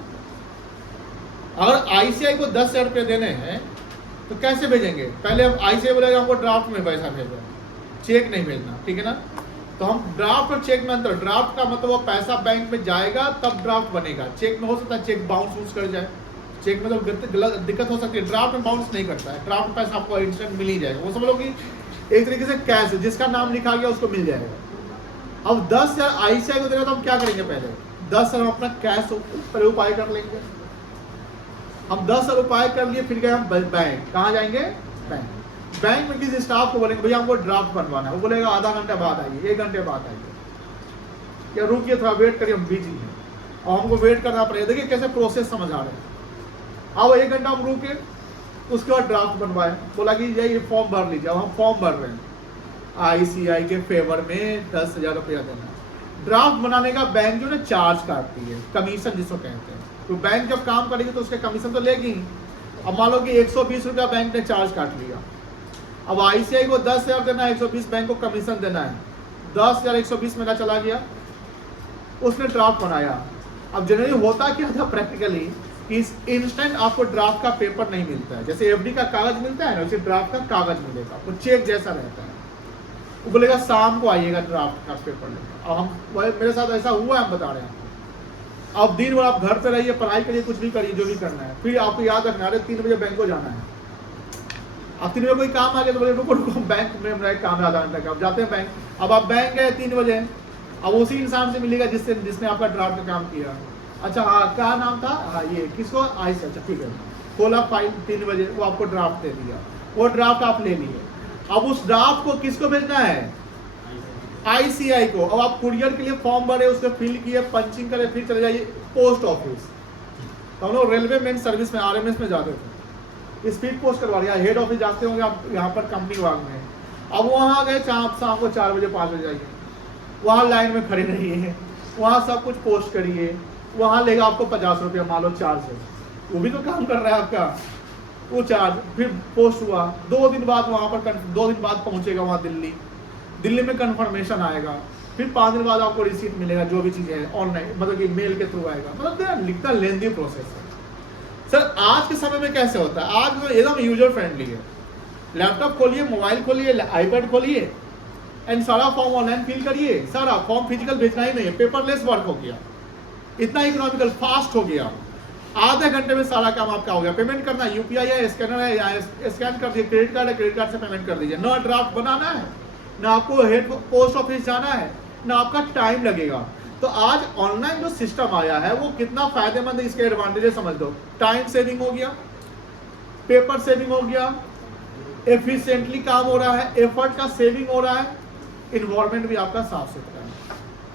अगर ICAI को 10,000 रुपये देने हैं तो कैसे भेजेंगे? पहले हम ICAI बोलेगा हमको ड्राफ्ट में पैसा भेजो, चेक नहीं भेजना, ठीक है ना। तो हम ड्राफ्ट और चेक में अंतर, ड्राफ्ट का मतलब वो पैसा बैंक में जाएगा तब ड्राफ्ट बनेगा। चेक में हो सकता है चेक बाउंस कर जाए, चेक में तो दिक्कत हो सकती है, ड्राफ्ट में बाउंस नहीं करता है। ड्राफ्ट में पैसा आपको इंस्टेंट मिल ही जाएगा। वो समझ लो कि एक तरीके से कैश है, जिसका नाम लिखा गया उसको मिल जाएगा। अब 10,000 ICAI को देगा तो हम क्या करेंगे? पहले 10,000 हम अपना कैश पर उपाय कर लेंगे। हम 10,000 उपाय कर लिए, फिर गए हम बैंक। कहाँ जाएंगे? बैंक में किसी स्टाफ को बोलेंगे भैया हमको ड्राफ्ट बनवाना है, वो बोलेगा आधा घंटे बाद आइए, 1 घंटे बाद आइए, या रुकिए थोड़ा वेट करिए, हम बिजी हैं, और हमको वेट करना पड़ेगा। देखिए कैसे प्रोसेस समझ आ रहे हैं। अब 1 घंटा हम रुके, उसके बाद ड्राफ्ट बनवाए, बोला कि ये फॉर्म भर लीजिए। अब हम फॉर्म भर रहे हैं, ICAI के फेवर में 10,000 रुपया देना है। ड्राफ्ट बनाने का बैंक जो है चार्ज काटती है, कमीशन जिसको कहते हैं। तो बैंक जब काम करेगी तो उसके कमीशन तो लेगी। अब मान लो कि 120 रुपया बैंक ने चार्ज काट लिया। अब ICAI को 10,000 देना है, 120 बैंक को कमीशन देना है। 10,000 120 में चला गया, उसने ड्राफ्ट बनाया। अब जनरली होता क्या था प्रैक्टिकली कि इंस्टेंट आपको ड्राफ्ट का पेपर नहीं मिलता है। जैसे FD का कागज मिलता है ना, उसे ड्राफ्ट का कागज मिलेगा, वो चेक जैसा रहता है। वो बोलेगा शाम को आइएगा ड्राफ्ट का पेपर लेकर। अब हम, मेरे साथ ऐसा हुआ, हम बता रहे हैं। अब दिन भर आप घर पे रहिए, पढ़ाई करिए, कुछ भी करिए, जो भी करना है, फिर आपको याद रखना है 3 बजे बैंक को जाना है। अब 3 बजे कोई काम आ गया तो बोले रुको बैंक में मेरा काम है, आधा घंटा का। अब जाते हैं बैंक। अब आप बैंक गए 3 बजे, अब उसी इंसान से मिलेगा जिसने आपका ड्राफ्ट का काम किया। अच्छा हाँ, क्या नाम था? हाँ ये किसको? ICAI। अच्छा ठीक है, खोला फाइल 3 बजे, वो आपको ड्राफ्ट दे दिया, वो ड्राफ्ट आप ले लिए। अब उस ड्राफ्ट को किसको भेजना है? ICAI को। अब आप कुरियर के लिए फॉर्म भरे, उसको फिल किए, पंचिंग करे, फिर चले जाइए पोस्ट ऑफिस। तो हम लोग रेलवे मेन सर्विस में RMS में जाते थे, स्पीड पोस्ट करवा लिया। हेड ऑफिस जाते होंगे आप, यहाँ पर कंपनी वाग में। अब वहाँ गए, शाम को 4 बजे 5 बजे जाइए, वहाँ लाइन में खड़े रहिए, वहाँ सब कुछ पोस्ट करिए, वहाँ लेगा आपको 50 रुपया मान लो चार्ज है, वो भी तो काम कर रहा है आपका, वो चार्ज। फिर पोस्ट हुआ, 2 दिन बाद वहाँ पर 2 दिन बाद पहुँचेगा वहाँ दिल्ली में कन्फर्मेशन आएगा, फिर 5 दिन बाद आपको रिसीट मिलेगा, जो भी चीज़ है ऑनलाइन, मतलब कि मेल के थ्रू आएगा। मतलब लिखता लेंदी प्रोसेस है। सर आज के समय में कैसे होता है? आज तो एकदम यूजर फ्रेंडली है। लैपटॉप खोलिए, मोबाइल खोलिए, iPad खोलिए, एंड सारा फॉर्म ऑनलाइन फिल करिए। सारा फॉर्म फिजिकल भेजना ही नहीं है, पेपरलेस वर्क हो गया, इतना इकोनॉमिकल फास्ट हो गया। आधे घंटे में सारा काम आपका हो गया। पेमेंट करना, UPI है, स्कैनर है, या स्कैन कर दीजिए, क्रेडिट कार्ड है, क्रेडिट कार्ड से पेमेंट कर दीजिए। ना ड्राफ्ट बनाना है, ना आपको हेड पोस्ट ऑफिस जाना है, ना आपका टाइम लगेगा। तो तो आज ऑनलाइन जो सिस्टम आया है वो कितना फायदेमंद है, इसके एडवांटेजेस समझ लो। टाइम सेविंग हो गया, पेपर सेविंग हो गया, एफिशिएंटली काम हो रहा है, एफर्ट का सेविंग हो रहा है, इन्वायरमेंट भी आपका साफ सुथरा है।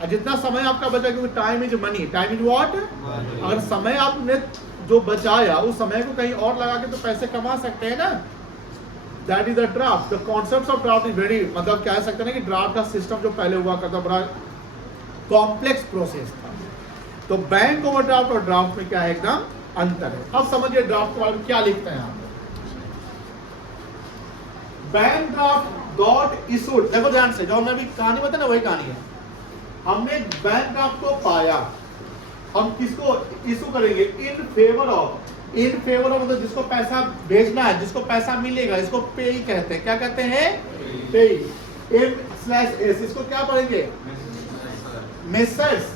और जितना समय आपका बचा, क्योंकि time is money, time is what, अगर समय आपने जो बचाया उस समय को कहीं और लगा के तो पैसे कमा सकते हैं ना। That is the draft. The concept of draft is very, मतलब कह सकते हैं ना कि ड्राफ्ट का सिस्टम जो पहले हुआ करता बड़ा कॉम्प्लेक्स प्रोसेस था। तो बैंक ओवरड्राफ्ट और ड्राफ्ट में क्या है, एकदम अंतर है। अब समझिए ड्राफ्ट के बारे में क्या लिखते हैं आप। बैंक ड्राफ्ट गॉट इशूड, देखो ध्यान से, जो मैं भी कहानी बताया ना वही कहानी है। हमने बैंक ड्राफ्ट को पाया, हम किसको इशू करेंगे, in favour of, in favour of मतलब जिसको पैसा भेजना है, जिसको पैसा मिलेगा, इसको पे ही कहते हैं। क्या कहते हैं, पे। M/S, इसको क्या पढ़ेंगे, मेसर्स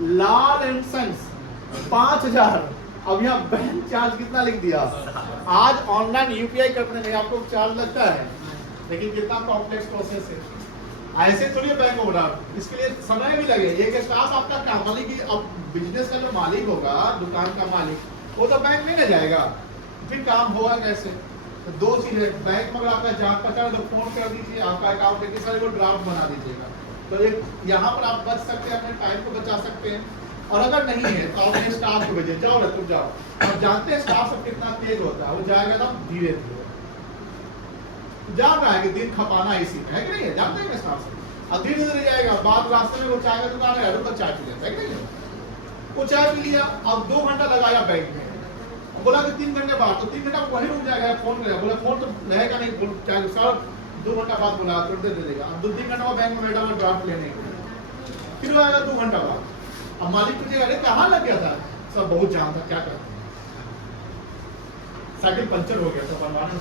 लाल एंड सन्स 5000। अब यहाँ बैंक चार्ज कितना लिख दिया। आज ऑनलाइन यूपीआई करने में आपको चार्ज लगता है, लेकिन कितना कॉम्प्लेक्स प्रोसेस है। ऐसे थोड़ी बैंक ओवरड्राफ्ट, इसके लिए समय भी लगे। एक स्टाफ आपका काम, मालिक की अब बिजनेस का जो मालिक होगा, दुकान का मालिक, वो तो बैंक में न जाएगा, फिर काम होगा कैसे। तो दो चीजें, बैंक में अगर आपका जान पहचान तो फोन कर दीजिए, आपका अकाउंट है, सारे को ड्राफ्ट बना दीजिएगा। तो एक यहाँ पर आप बच सकते हैं, अपने टाइम को बचा सकते हैं। और अगर नहीं है तो अपने स्टाफ को भेजिए, जाओ ना तुम जाओ। आप जानते हैं स्टाफ सब कितना तेज होता है, वो जाएगा ना धीरे धीरे, जान रहा है कि दिन खपाना इसी में है कि नहीं है, जानते हैं स्टाफ से। अब धीरे धीरे जाएगा, बाद रास्ते में वो चाय का दुकान है, रुक चाय पी लेता है कि नहीं, वो चाय पी लिया। अब 2 घंटा लगाया बैंक में, बोला कि 3 घंटे बाद, तो 3 घंटा वहीं रुक जाएगा। फोन करेगा, बोला फोन तो रहेगा नहीं, चाय सर 2 घंटा बाद बोला तुरंत दे देगा। अब 2-3 घंटा बैंक में बैठा हुआ ड्राफ्ट लेने, फिर वो आएगा 2 घंटा बाद। अब मालिक पूछेगा, अरे कहाँ लग गया था, सब बहुत जाम था, क्या करते, साइकिल पंचर हो गया था, बनवाने में।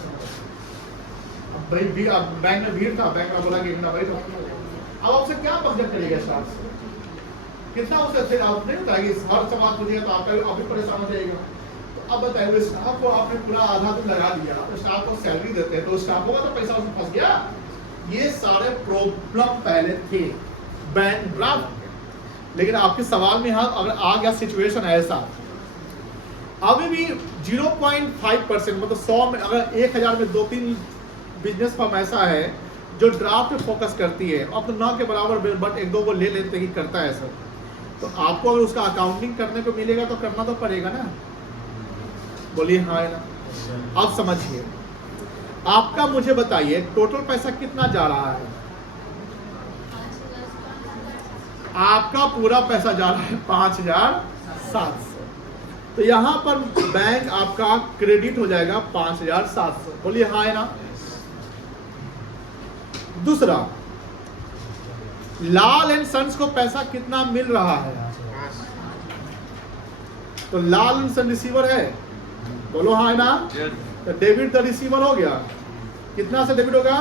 अब भाई भी अब बैंक में भीड़ था, बैंक में बोला कि इतना भाई, अब आपसे क्या पसंद करेगा स्टाफ से, कितना उसे फिर आप नहीं होता कि हर सवाल पूछेगा तो आपका अभी परेशान हो जाएगा। तो अब बताइए, स्टाफ को आपने पूरा आधा दिन लगा दिया, तो स्टाफ को सैलरी देते हैं, तो स्टाफ होगा तो पैसा उसमें फंस गया। ये सारे प्रॉब्लम पहले थे बैंक ड्राफ्ट। लेकिन आपके सवाल में अगर आ गया सिचुएशन ऐसा, अभी भी 0.5% मतलब 100 में, अगर 1000 में 2-3 बिजनेस फर्म ऐसा है जो ड्राफ्ट पे फोकस करती है, अब तो ना के बराबर बट 1-2 को ले लेते ही करता है सर। तो आपको अगर उसका अकाउंटिंग करने को मिलेगा तो करना तो पड़ेगा ना, बोलिए हाँ है ना। अब समझिए, आपका मुझे बताइए टोटल पैसा कितना जा रहा है। आपका पूरा पैसा जा रहा है 5700। तो यहां पर बैंक आपका क्रेडिट हो जाएगा 5700, बोलिए हाँ है ना। दूसरा, लाल एंड सन्स को पैसा कितना मिल रहा है, तो लाल एंड सन रिसीवर है, बोलो हाँ है ना। तो डेबिट द रिसीवर हो गया, कितना से डेबिट होगा,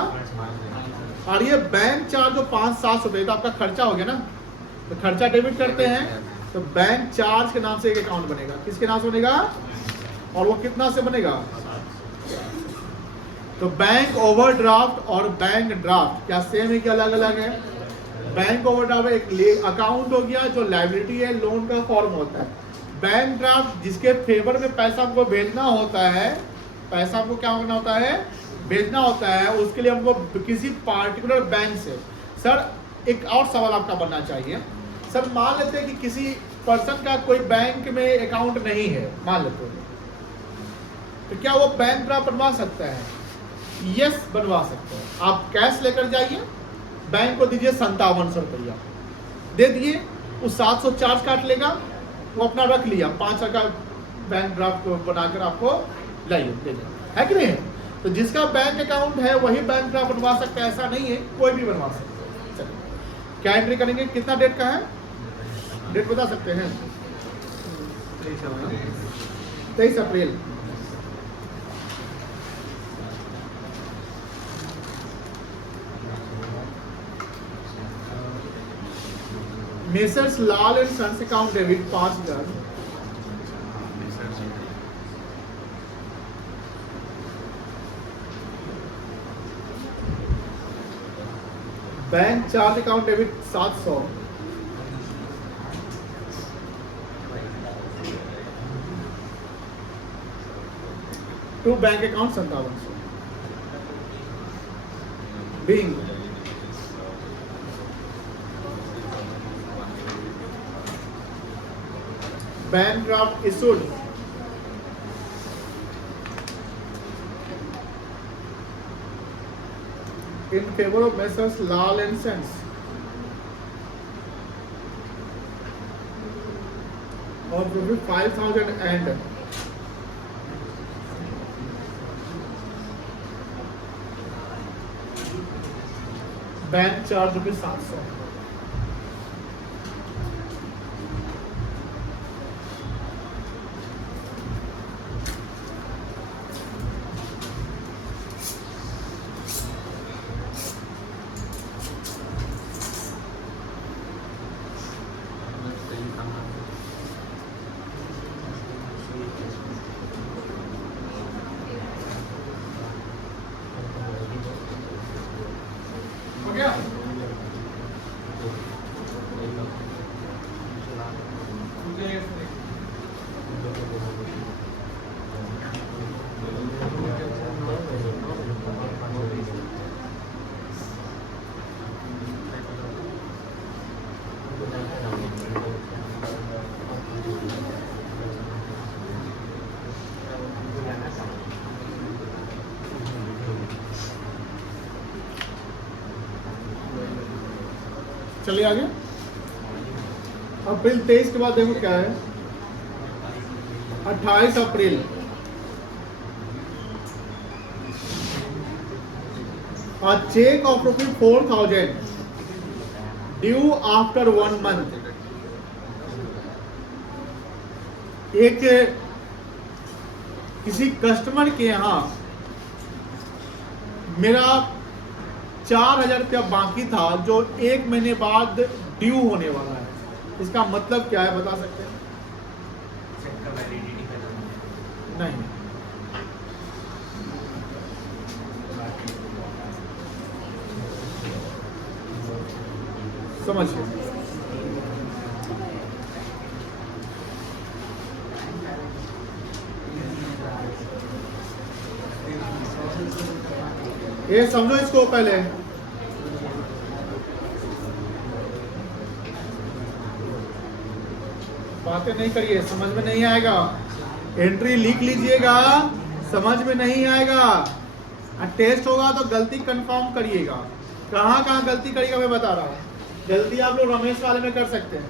और ये बैंक चार्ज जो 5-7 रुपए तो आपका खर्चा हो गया ना, तो खर्चा डेबिट करते हैं, तो बैंक चार्ज के नाम से एक अकाउंट बनेगा। किसके नाम से बनेगा, और वो कितना से बनेगा, तो बैंक ओवरड्राफ्ट और बैंक ड्राफ्ट क्या सेम है कि अलग अलग है। बैंक ओवरड्राफ्ट एक अकाउंट हो गया जो लायबिलिटी है, लोन का फॉर्म होता है। बैंक ड्राफ्ट जिसके फेवर में पैसा हमको भेजना होता है, पैसा हमको क्या करना होता है, भेजना होता है, उसके लिए हमको किसी पार्टिकुलर बैंक से। सर एक और सवाल आपका बनना चाहिए, सर मान लेते हैं कि किसी पर्सन का कोई बैंक में अकाउंट नहीं है, मान लेते हैं, तो क्या वो बैंक ड्राफ्ट बनवा सकता है, यस बनवा सकते हैं। आप कैश लेकर जाइए, बैंक को दीजिए 5700 रुपया, दे दिए, वो 700 चार्ज काट लेगा, वो अपना रख लिया, 5 का बैंक ड्राफ्ट को बनाकर आपको लाइए दे दें, है कि नहीं। तो जिसका बैंक अकाउंट है वही बैंक ड्राफ्ट बनवा सकता है, ऐसा नहीं है कोई भी बनवा सकता है। चलिए क्या एंट्री करेंगे, कितना डेट का है, डेट बता सकते हैं, 23 April. Messrs Lal and sons account debit 5000, bank charge account debit 700, to bank account 5700 being bank draft issued in favor of Messrs. Lal and Sons of rupees 5,000 and bank charge रुपये 700। हो गया? चलिए आगे। अप्रैल 23 के बाद देखो क्या है। 28 अप्रैल a check of rupees 4,000 due after 1 month। एक किसी कस्टमर के यहाँ मेरा 4,000 रुपया बाकी था जो 1 महीने बाद ड्यू होने वाला है। इसका मतलब क्या है बता सकते हैं? चेक का वैलिडिटी खत्म नहीं, समझिए। ये समझो इसको पहले। बातें नहीं करिए, समझ में नहीं आएगा। एंट्री लिख लीजिएगा, समझ में नहीं आएगा। टेस्ट होगा तो गलती कंफर्म करिएगा। कहाँ कहाँ गलती करिएगा मैं बता रहा हूँ। गलती आप लोग रमेश वाले में कर सकते हैं,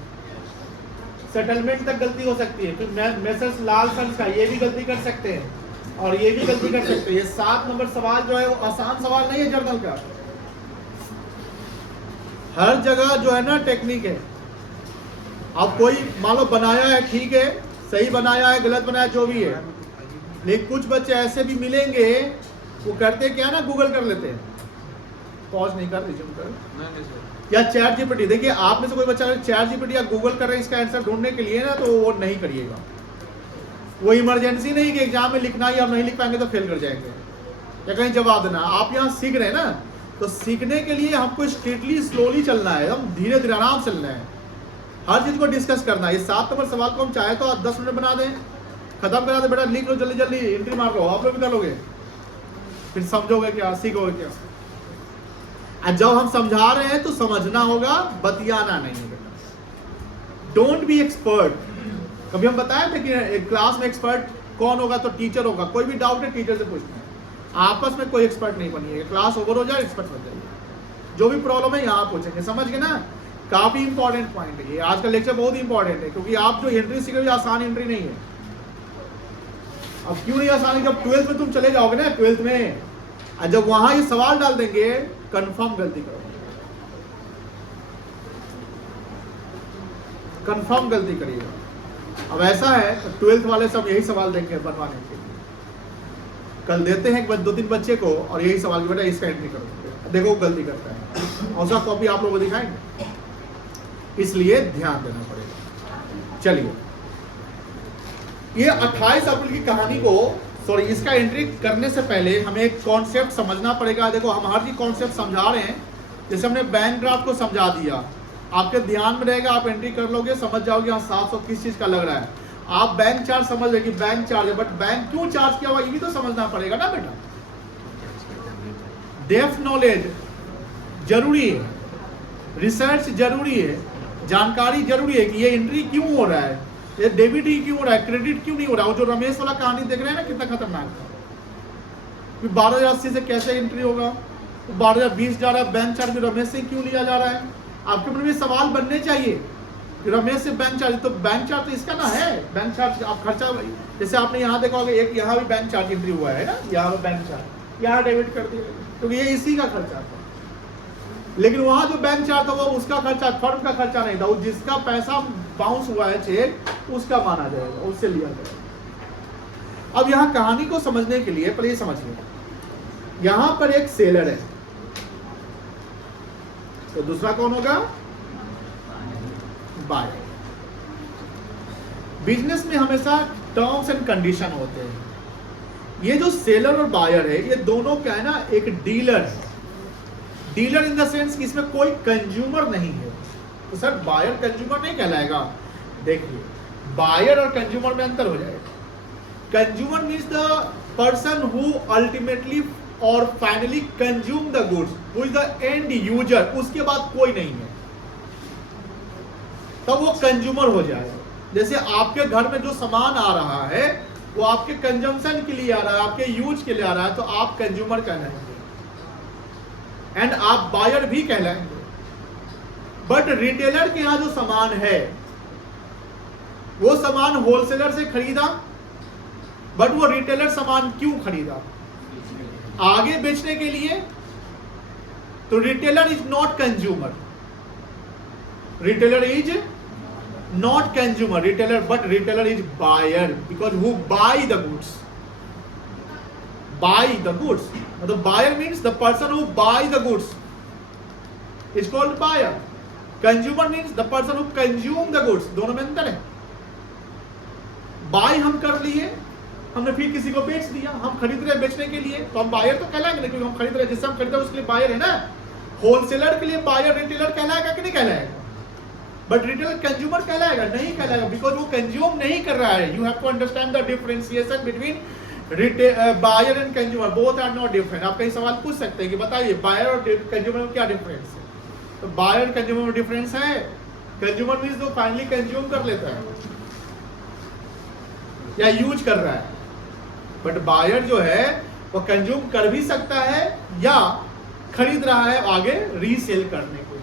सेटलमेंट तक गलती हो सकती है। फिर मेसर्स लाल सन्स का ये भी गलती कर सकते हैं और ये भी गलती कर सकते हैं। ये 7 नंबर सवाल जो है वो आसान सवाल नहीं है जर्नल का। हर जगह जो है ना टेक्निक है। अब कोई मान लो बनाया है, ठीक है, सही बनाया है, गलत बनाया जो भी है, लेकिन कुछ बच्चे ऐसे भी मिलेंगे वो करते क्या ना, गूगल कर लेते हैं। पॉज नहीं कर दीजिए या चैट जीपीटी। देखिए आप में से कोई बच्चा चैट जीपीटी या गूगल कर रहे हैं इसका आंसर ढूंढने के लिए ना, तो वो नहीं करिएगा। वो इमरजेंसी नहीं कि एग्जाम में लिखना ही और नहीं लिख पाएंगे तो फेल कर जाएंगे या कहीं जवाब देना। आप यहाँ सीख रहे हैं ना, तो सीखने के लिए हमको स्ट्रिक्टली स्लोली चलना है, हम धीरे धीरे आराम से चलना है, हर चीज को डिस्कस करना है। ये 7 नंबर सवाल को हम चाहे तो 10 मिनट बना दें, खत्म करा दें, बेटा लिख लो जल्दी जल्दी, एंट्री मार लो। आप लोग भी कर लोगे, फिर समझोगे क्या, सीखोगे क्या। जब हम समझा रहे हैं तो समझना होगा, बतियाना नहीं है बेटा। Don't be expert. कभी हम बताए थे कि क्लास में एक्सपर्ट कौन होगा, तो टीचर होगा। कोई भी डाउट है टीचर से पूछना है। आपस में कोई एक्सपर्ट नहीं बनिएगा। क्लास ओवर हो जाए एक्सपर्ट बन जाइए। जो भी प्रॉब्लम है यहाँ पूछेंगे, समझ गए ना। काफी इंपॉर्टेंट पॉइंट है ये। आज का लेक्चर बहुत इंपॉर्टेंट है, क्योंकि आप जो एंट्री सीख रहे हो आसान एंट्री नहीं है। अब क्यों नहीं आसान है? जब 12th में तुम चले जाओगे ना, 12th में जब वहां ये सवाल डाल देंगे, कंफर्म गलती करोगे, कंफर्म गलती करिएगा। अब ऐसा है तो 12th वाले सब यही सवाल देंगे बनवाने के लिए। कल देते हैं 2-3 बच्चे को और यही सवाल, बेटा इसका एंट्री करो, देखो गलती करता है, और उसका कॉपी आप लोगों को दिखाएंगे। इसलिए ध्यान देना पड़ेगा। चलिए, ये 28 अप्रैल की कहानी को, सॉरी, इसका एंट्री करने से पहले हमें एक कॉन्सेप्ट समझना पड़ेगा। देखो हम हर चीज कॉन्सेप्ट समझा रहे हैं। जैसे हमने बैंक ड्राफ्ट को समझा दिया, आपके ध्यान में रहेगा, आप एंट्री कर लोगे, समझ जाओगे हाँ 700 किस चीज का लग रहा है। आप बैंक चार्ज समझ रहे कि बैंक चार्ज है, बट बैंक क्यों चार्ज किया हुआ ये भी तो समझना पड़ेगा ना बेटा। डेप्थ नॉलेज जरूरी है, रिसर्च जरूरी है, जानकारी जरूरी है कि ये एंट्री क्यों हो रहा है, ये डेबिट ही क्यों हो रहा है, क्रेडिट क्यों नहीं हो रहा है। वो जो रमेश वाला कहानी देख रहे हैं ना कितना खतरनाक था, 12,080 से कैसे एंट्री होगा, 12,020 जा रहा है, बैंक चार्ज में रमेश से क्यों लिया जा रहा है। आपके मन में सवाल बनने चाहिए कि रमेश से बैंक चार्ज, तो बैंक चार्ज तो इसका ना है, बैंक चार्ज आप खर्चा, जैसे आपने यहाँ देखा होगा एक यहाँ भी बैंक चार्ज एंट्री हुआ है ना, यहाँ पर बैंक चार्ज यहाँ डेबिट कर दिया, क्योंकि ये इसी का खर्चा था। लेकिन वहां जो बैंक चार्ज था वो उसका खर्चा, फर्म का खर्चा नहीं था, वो जिसका पैसा बाउंस हुआ है चेक उसका माना जाएगा, उससे लिया जाएगा। अब यहाँ कहानी को समझने के लिए पहले ये समझ लो, यहां पर एक सेलर है, तो दूसरा कौन होगा, बायर। बिजनेस में हमेशा टर्म्स एंड कंडीशन होते हैं। ये जो सेलर और बायर है ये दोनों क्या है ना, एक डीलर है। डीलर इन द सेंस कि इसमें कोई कंज्यूमर नहीं है, तो सर बायर कंज्यूमर नहीं कहलाएगा। देखिए बायर और कंज्यूमर में अंतर हो जाएगा। Consumer means the person who ultimately और finally consume the goods, who is the end user, उसके बाद कोई नहीं है, तब वो कंज्यूमर हो जाएगा। जैसे आपके घर में जो सामान आ रहा है वो आपके कंजम्पशन के लिए आ रहा है, आपके यूज के लिए आ रहा है, तो आप कंज्यूमर कहलाएंगे एंड आप बायर भी कहलाएंगे। बट रिटेलर के यहां जो सामान है वो सामान होलसेलर से खरीदा, बट वो रिटेलर सामान क्यों खरीदा, आगे बेचने के लिए। तो retailer is not consumer, retailer is not consumer, retailer is buyer, because who buy the goods, मतलब buyer means the person who buy the goods is called buyer, consumer means the person who consume the goods, दोनों में अंतर है। buy हम कर लिए, हमने फिर किसी को बेच दिया, हम खरीद रहे बेचने के लिए, तो हम बायर तो कहलाएंगे, क्योंकि हम खरीद रहे, जिससे हम खरीद रहे उसके लिए बायर है ना। होलसेलर के लिए बायर रिटेलर कहलाएगा कि नहीं कहलाएगा, बट रिटेलर कंज्यूमर कहलाएगा नहीं कहलाएगा, बिकॉज वो कंज्यूम नहीं कर रहा है। You have to understand the differentiation between buyer and consumer, both are not different. आप कई सवाल पूछ सकते हैं कि बताइए बायर और कंज्यूमर में क्या डिफरेंस है, तो बायर और कंज्यूमर में डिफरेंस है। कंज्यूमर मींस जो फाइनली कंज्यूम कर लेता है या यूज कर रहा है, बट बायर जो है वो कंज्यूम कर भी सकता है या खरीद रहा है आगे रीसेल करने के लिए।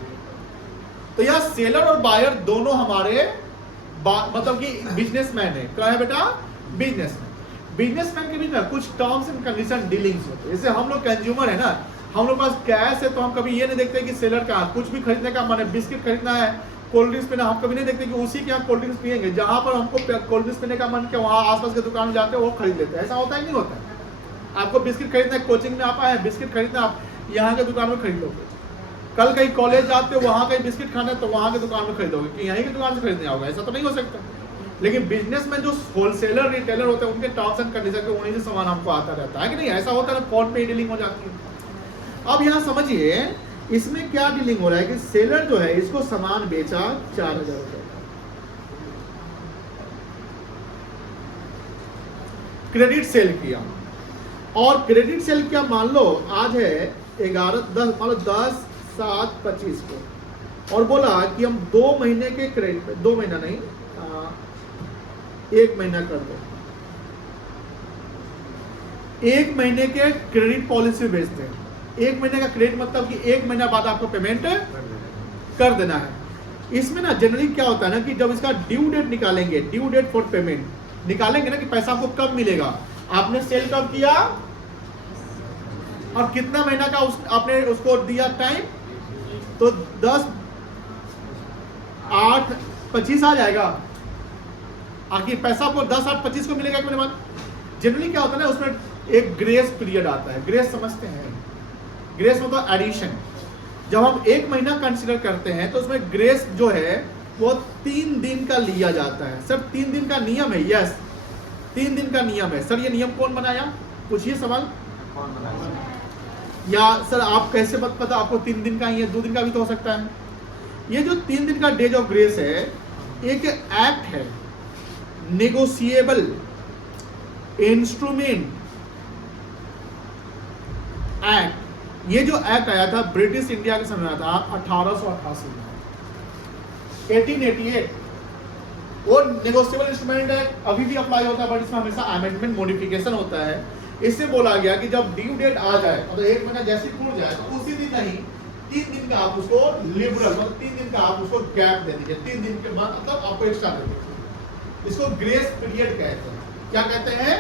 तो यह सेलर और बायर दोनों हमारे मतलब कि बिजनेसमैन है। क्या है बेटा, बिजनेसमैन। बिजनेसमैन के बीच में कुछ टर्म्स एंड कंडीशन डीलिंग्स होते हैं। जैसे हम लोग कंज्यूमर है ना, हम लोग पास कैश है, तो हम कभी ये नहीं देखते कि सेलर का कुछ भी खरीदने का माने बिस्किट खरीदना है, कोल्ड ड्रिंक्स पीना, हम कभी नहीं देखते कि उसी के यहाँ कोल्ड ड्रिंक्स पियेंगे। जहाँ पर हमको कोल्ड ड्रिंक्स पीने का मन किया वहाँ आसपास के दुकान में जाते हैं, वो खरीद लेते हैं। ऐसा होता है कि नहीं होता है? आपको बिस्किट खरीदना है, कोचिंग में आप आए बिस्किट खरीदना, आप यहाँ के दुकान में खरीद लोगे। कल कहीं कॉलेज जाते हो, वहाँ कहीं बिस्किट खाना है तो वहाँ के दुकान में खरीदोगे, कि यहीं की दुकान से खरीदने आओगे, ऐसा तो नहीं हो सकता। लेकिन बिजनेस में जो होलसेलर रिटेलर होते हैं उनके टर्म्स एंड कंडीशन के उन्हीं से सामान हमको आता रहता है कि नहीं, ऐसा होता है ना, फोन पे डीलिंग हो जाती है। अब यहाँ समझिए इसमें क्या डीलिंग हो रहा है कि सेलर जो है इसको सामान बेचा 4,000 रुपए, क्रेडिट सेल किया, और क्रेडिट सेल किया मान लो आज है 11/10 मान लो 10/7/25 को, और बोला कि हम 2 महीने के क्रेडिट, 2 महीना नहीं 1 महीना कर दो, 1 महीने के क्रेडिट पॉलिसी बेचते हैं। 1 महीने का क्रेडिट मतलब कि 1 महीना बाद आपको पेमेंट कर देना है। इसमें ना जनरली क्या होता है ना कि जब इसका ड्यू डेट निकालेंगे, ड्यू डेट फॉर पेमेंट निकालेंगे ना कि पैसा आपको कब मिलेगा, आपने सेल कब किया और कितना महीना का आपने उसको दिया टाइम, तो 10/8/25 आ जाएगा। आखिर पैसा आपको 10/8/25 को मिलेगा कि मेरे मन जनरली क्या होता है ना, उसमें एक ग्रेस पीरियड आता है। ग्रेस समझते हैं, ग्रेस मतलब एडिशन। जब हम 1 महीना कंसिडर करते हैं तो उसमें ग्रेस जो है वो 3 दिन का लिया जाता है। सिर्फ 3 दिन का नियम है, यस 3 दिन का नियम है। सर ये नियम कौन बनाया, पूछिए सवाल, कौन बनाया? या सर आप कैसे पता आपको 3 दिन का ही है, 2 दिन का भी तो हो सकता है। ये जो 3 दिन का डेज ऑफ ग्रेस है एक एक्ट है, नेगोशिएबल इंस्ट्रूमेंट एक्ट, ये जो एक्ट आया था ब्रिटिश इंडिया के समय आया था 1888 में, 1888। वो नेगोशिएबल इंस्ट्रूमेंट एक्ट अभी भी अप्लाई होता है, बट इसमें हमेशा अमेंडमेंट मॉडिफिकेशन होता है। इससे बोला गया कि जब ड्यू डेट आ जाए, मतलब एक महीना जैसे टूट जाए, तो उसी दिन नहीं 3 दिन का आप उसको लिबरल, मतलब 3 दिन का आप उसको गैप दे दीजिए, 3 दिन के बाद मतलब आपको एक्स्ट्रा दे दीजिए। इसको ग्रेस पीरियड कहते हैं। क्या कहते हैं?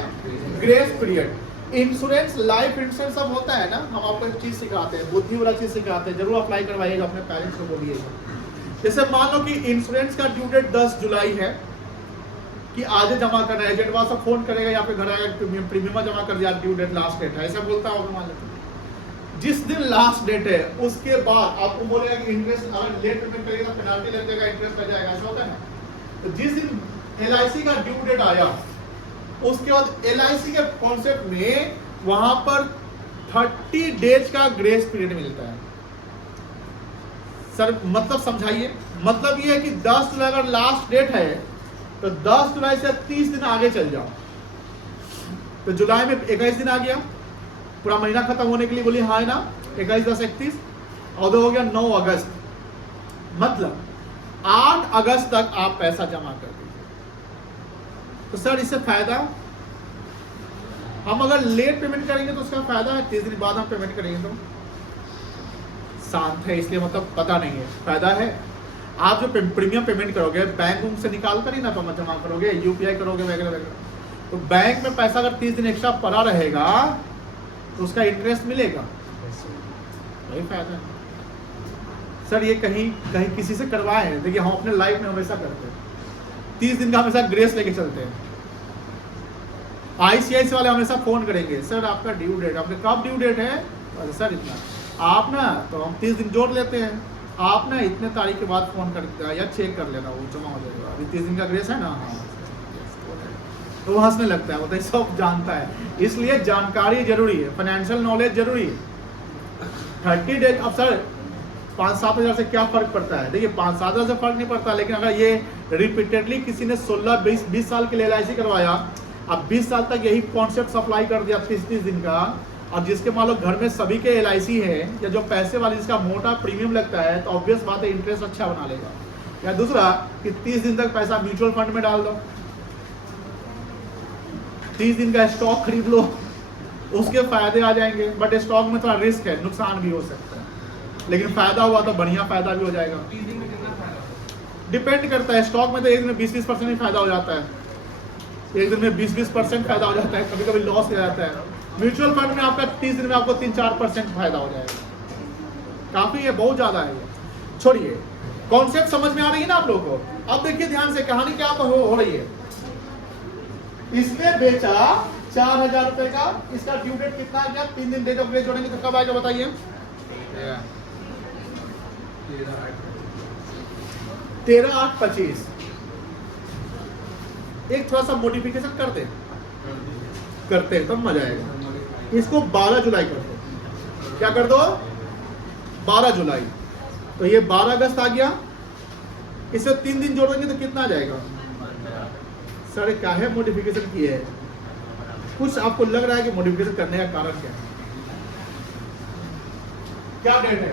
Grace period. Insurance, life insurance सब होता है ना, हम आपको एक चीज सिखाते हैं, बुद्धि वाला चीज सिखाते हैं, जरूर अप्लाई करवाइएगा, अपने पेरेंट्स को बोलिएगा। जैसे मान लो कि इंश्योरेंस का ड्यू डेट 10 जुलाई है कि आज जमा करना है, एजेंट वाला फोन करेगा या फिर घर आएगा, प्रीमियम जमा कर दिया, ड्यू डेट लास्ट डेट है, ऐसा बोलता होगा मान लेते हैं। जिस दिन लास्ट डेट है उसके बाद आपको बोलेगा कि इंटरेस्ट अगर लेट पेमेंट करेगा पेनल्टी लग जाएगा, इंटरेस्ट लग जाएगा, ऐसा होता है ना। तो जिस दिन LIC का ड्यू डेट आया उसके बाद LIC के कॉन्सेप्ट में वहां पर 30 डेज का ग्रेस पीरियड मिलता है। सर मतलब समझाइए। मतलब ये है कि 10 जुलाई अगर लास्ट डेट है तो 10 जुलाई से 30 दिन आगे चल जाओ, तो जुलाई में 21 दिन आ गया, पूरा महीना खत्म होने के लिए बोलिए हाँ है ना, 21, 10, 31 और हो गया 9 अगस्त, मतलब 8 अगस्त तक आप पैसा जमा कर दीजिए। तो सर इससे फायदा, हम अगर लेट पेमेंट करेंगे तो उसका फायदा है, 30 दिन बाद हम पेमेंट करेंगे तो शांत है, इसलिए मतलब पता नहीं है, फायदा है। आप जो प्रीमियम पेमेंट करोगे बैंक से निकाल कर ही ना जमा करोगे, UPI करोगे वगैरह वगैरह, तो बैंक में पैसा अगर 30 दिन एक्स्ट्रा पड़ा रहेगा तो उसका इंटरेस्ट मिलेगा, वही फायदा है। सर ये कहीं कहीं किसी से करवाए हैं, देखिए हम अपने लाइफ में हमेशा करते हैं, 30 दिन का हमेशा ग्रेस लेके चलते हैं। ICICI वाले हमेशा फोन करेंगे, सर आपका ड्यू डेट, आपके कब ड्यू डेट है? अरे सर इतना, आप ना तो हम 30 दिन जोड़ लेते हैं, आप ना इतने तारीख के बाद फोन कर या चेक कर लेना, वो जमा हो जाएगा, अभी 30 दिन का ग्रेस है ना। हाँ तो वो हंसने लगता है, मतलब सब जानता है, इसलिए जानकारी जरूरी है, फाइनेंशियल नॉलेज जरूरी है। 30 डेज, अब सर 5-7 हज़ार से क्या फर्क पड़ता है? देखिए 5-7 हज़ार से फर्क नहीं पड़ता, लेकिन अगर ये रिपीटेडली किसी ने 16-20 साल के लिए LIC करवाया, अब 20 साल तक यही कॉन्सेप्ट अप्लाई कर दिया 30 दिन का, और जिसके मान लो घर में सभी के LIC है, या जो पैसे वाले जिसका मोटा प्रीमियम लगता है, तो ऑब्वियस बात है इंटरेस्ट अच्छा बना लेगा। या दूसरा कि 30 दिन तक पैसा म्यूचुअल फंड में डाल दो, 30 दिन का स्टॉक खरीद लो, उसके फायदे आ जाएंगे। बट स्टॉक में थोड़ा रिस्क है, नुकसान भी हो सकता है, लेकिन फायदा हुआ तो बढ़िया फायदा भी हो जाएगा। डिपेंड करता है, स्टॉक में तो एक दिन में 20-20% ही फायदा हो जाता है, एक दिन में 20-20% फायदा हो जाता है, कभी कभी लॉस हो जाता है। म्यूचुअल फंड में आपका 30 दिन में आपको 3-4% फायदा हो जाएगा, काफी है, बहुत ज्यादा है। छोड़िए, कॉन्सेप्ट समझ में आ रही है ना आप लोगों को? अब देखिए ध्यान से, कहानी क्या हो रही है। इसने बेचा 4,000 रुपए का, इसका ड्यू डेट कितना आ गया? 3 दिन डेट ऑफ ग्रेस जोड़ेंगे तो कब आएगा बताइए? 13/8/25। एक थोड़ा सा मॉडिफिकेशन करते हैं तब मजा आएगा। इसको 12 जुलाई कर दो, क्या कर दो? 12 जुलाई, तो ये 12 अगस्त आ गया, इसे 3 दिन जोड़ेंगे तो कितना आ जाएगा? सर क्या है मॉडिफिकेशन की है? कुछ आपको लग रहा है कि मॉडिफिकेशन करने का कारण क्या है? क्या डेट है?